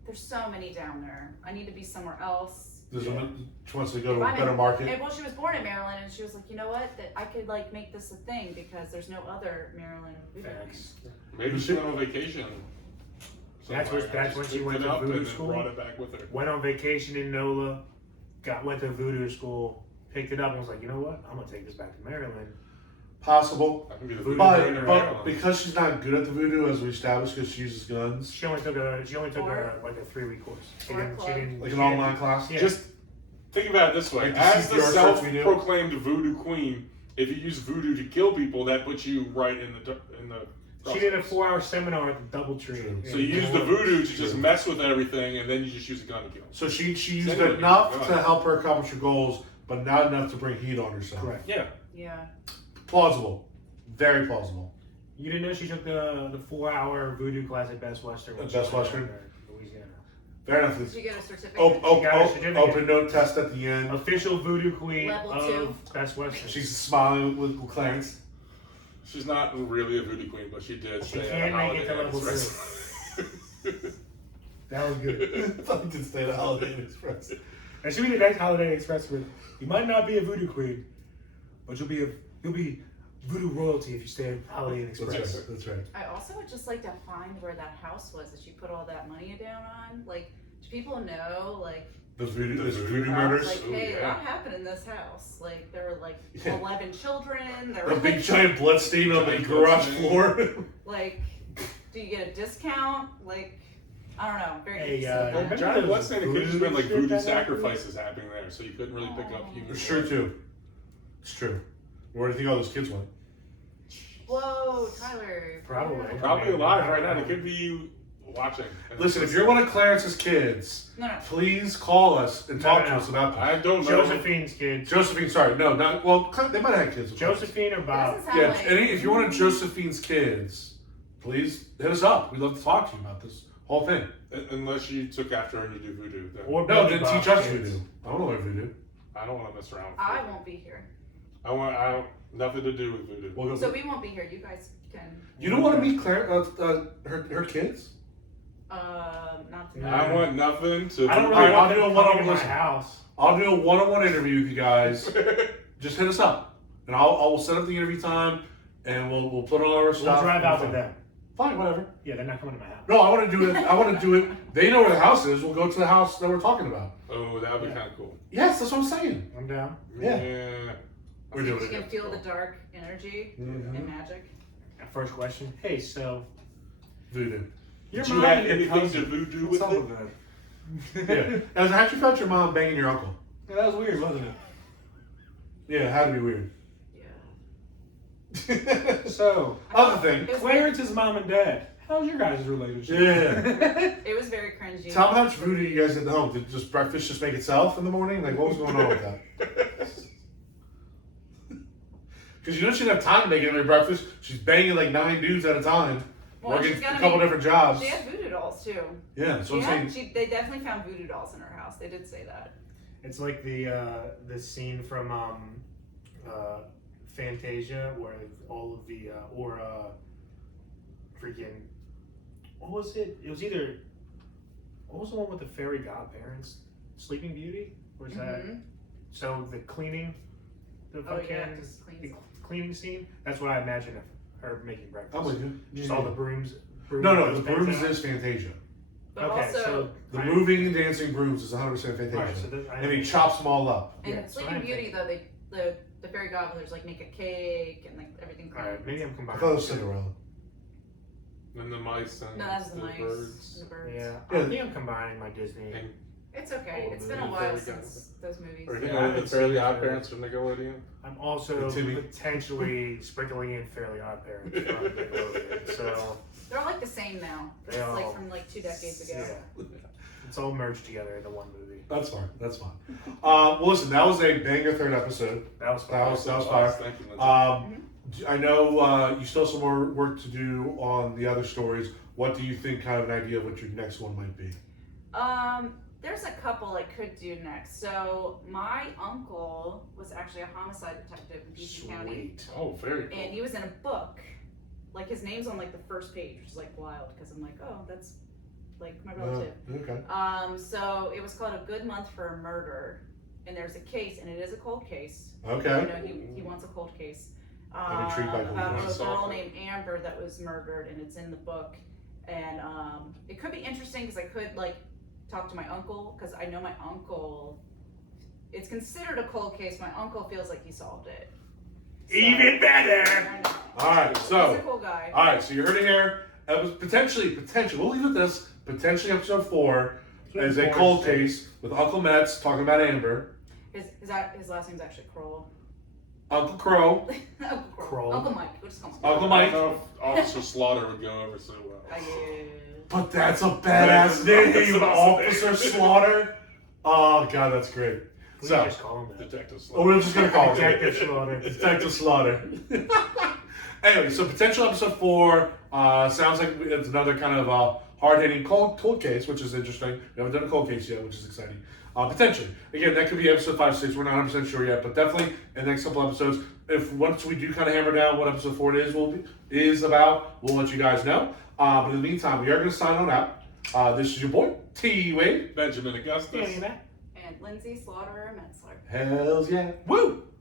"There's so many down there. I need to be somewhere else." She wants to go to If a I'm better in- market. And, well, she was born in Maryland, and she was like, "You know what? That I could like make this a thing because there's no other Maryland." Facts. Maybe she went on vacation. That's somewhere that's and when just she picked went it to up voodoo and then school. brought it back with her. Went on vacation in NOLA, went to voodoo school, picked it up, and was like, you know what? I'm gonna take this back to Maryland. Possible. I can be the Voodoo voodoo queen queen or of But Maryland. because she's not good at the voodoo, as we established, because she uses guns, She only took a Or- like a 3-week course. She or a didn't. She club. didn't. like she an didn't- online class. Yeah. Just think about it this way: Like the as the CPR search we do. self-proclaimed voodoo queen, if you use voodoo to kill people, that puts you right in the She did a process. 4-hour seminar at the DoubleTree. True. So you use the voodoo to just mess with everything, and then you just use a gun to kill. So she used Same it enough with to guns. help her accomplish her goals, but not enough to bring heat on herself. Correct. Yeah. Yeah. Plausible. Very plausible. You didn't know she took the 4-hour voodoo class at Best Western. At Best Western? Louisiana. Fair enough. Did you get a certificate? Open note test at the end. Official voodoo queen Level of 2. Best Western. She's smiling with Clarence. She's not really a voodoo queen, but she did She stay can't at make it to Holiday level Inn 2. That was good. I thought you did stay at Holiday Inn Express. That should be the next Holiday Express with. You might not be a voodoo queen, but you'll be voodoo royalty if you stay at Holiday Inn Express. That's right. I also would just like to find where that house was that she put all that money down on. Like, do people know, like, The voodoo I murders. was like, Ooh, hey, yeah. that happened in this house. Like, there were like Yeah. 11 children. There A were big like, giant blood stain on the garage floor. like, do you get a discount? Like, I don't know. Very Hey, interesting. remember Johnny those was saying it could have just been like voodoo voodoo shit that happened? sacrifices happening there, so you couldn't really pick up human. It's true too. It's true. Where do you think all those kids went? Whoa, Tyler. Probably. Probably alive right now. They could be watching. Listen, if you're one of Clarence's kids, No. please call us and talk No. to us about that. I don't know. Josephine's kids. Josephine, sorry, no, not well. They might have had kids. of course. Josephine or Bob? Doesn't sound Yeah, like if you're one of Josephine's kids, please hit us up. We'd love to talk to you about this whole thing. Unless you took after her and you do voodoo. Then Or No, Billy then Bob's teach us kids. voodoo. I want to learn voodoo. I don't want to mess around with I voodoo. won't be here. I don't nothing to do with voodoo. We'll go So we won't be here. You guys can. You don't want to meet her kids? Not No. tonight. I want nothing to. I don't Alright, really I'll want do them a coming one-on-one to my listen. house. I'll do a one-on-one interview with you guys. Just hit us up, and I'll set up the interview time, and we'll put on our We'll stuff. drive out with them. Fine, whatever. Yeah, they're not coming to my house. No, I want to do it. I want to do it. They know where the house is. We'll go to the house that we're talking about. Oh, that would be kind of cool. Yes, that's what I'm saying. I'm down. Yeah. We're doing You it. can feel the dark energy Mhm. and magic. First question. Hey, so Voodoo. your Did you mom have and your anything cousin. to voodoo What's with up it? with that? Yeah. As how'd you felt your mom banging your uncle? Yeah, that was weird, wasn't it? Yeah, it had to be weird. Yeah. So, Other thing. It was, Clarence's mom and dad. How's your guys' relationship? Yeah. it was very cringy. Tell me how much voodoo you guys did at home. Did just breakfast just make itself in the morning? Like, what was going on with that? Because you know she didn't have time to make it every breakfast. She's banging like 9 dudes at a time, Well, working she's a gotta couple make- different jobs. She had voodoo dolls too. Yeah, so I'm saying. They definitely found voodoo dolls in her house. They did say that. It's like the scene from Fantasia where all of the freaking what was it? It was either what was the one with the fairy godparents? Sleeping Beauty? Or is that Mhm. so the cleaning? The Oh yeah, fucking just cleans the up. cleaning scene? That's what I imagine of her making breakfast. I'm with you. Just all the brooms. No, the those brooms things is Fantasia. But Okay, also, so The moving and dancing brooms is 100% Fantasia. Alright, so that- And he chops them all up. and yeah, so Sleeping I Beauty though, the fairy godmothers like make a cake and like everything. Alright, maybe I'm I combining. thought it was the two. Cinderella. And the mice and No, that's the mice. birds. The birds. Yeah, Yeah. I think I'm combining my Disney. And It's okay. Oh, It's the been a new while fairy since those movies. or Yeah, you I know, the haven't Fairly seen Odd it. Parents from Nickelodeon. I'm also Timmy. potentially sprinkling in Fairly Odd Parents from Nickelodeon. So They're all like the same now. It's They like all- from like 2 decades ago. yeah, it's all merged together in the one movie. That's fine. That's fine. Well, listen, that was a banger third episode. That was fun. That was fire. Thank you, Lindsey. I know you still have some more work to do on the other stories. What do you think, kind of an idea of what your next one might be? There's a couple I could do next. So my uncle was actually a homicide detective in PG County, Sweet. Oh, very cool. and he was in a book. Like his name's on like the first page, which is like wild because I'm like, oh, that's like my relative. Okay. So it was called A Good Month for a Murder, and there's a case, and it is a cold case. Okay. You know, he wants a cold case. I'm intrigued by cold About a cases. girl named Amber that was murdered, and it's in the book. And it could be interesting because I could like talk to my uncle because I know my uncle. It's considered a cold case. My uncle feels like he solved it. So- Even better. I know. All right. He's So. a cool guy. All right. So you heard it here. That was potentially. We'll leave it at this. Potentially episode 4 is a cold case with Uncle Metz talking about Amber, His last name's actually Kroll. Uncle Crow, Uncle Kroll. Uncle Mike. We'll just call him Uncle I Mike. don't know if Officer Slaughter would go over so well. But that's a badass That's name, an awesome Officer name. Slaughter. Oh god, that's great. We So, just call him that. Detective oh, Slaughter. we're just gonna call it Detective Slaughter. Detective Slaughter. Anyway, so potential episode 4 sounds like it's another kind of hard-hitting cold case, which is interesting. We haven't done a cold case yet, which is exciting. Potentially. Again, that could be episode 5, 6. We're not 100% sure yet, but definitely in the next couple episodes, if once we do kind of hammer down what episode 4 is about, we'll let you guys know. But in the meantime, we are going to sign on out. This is your boy, T. Wade. Benjamin Augustus. DannyMatt. And Lindsey Slaughterer Metzler. Hells yeah. Woo!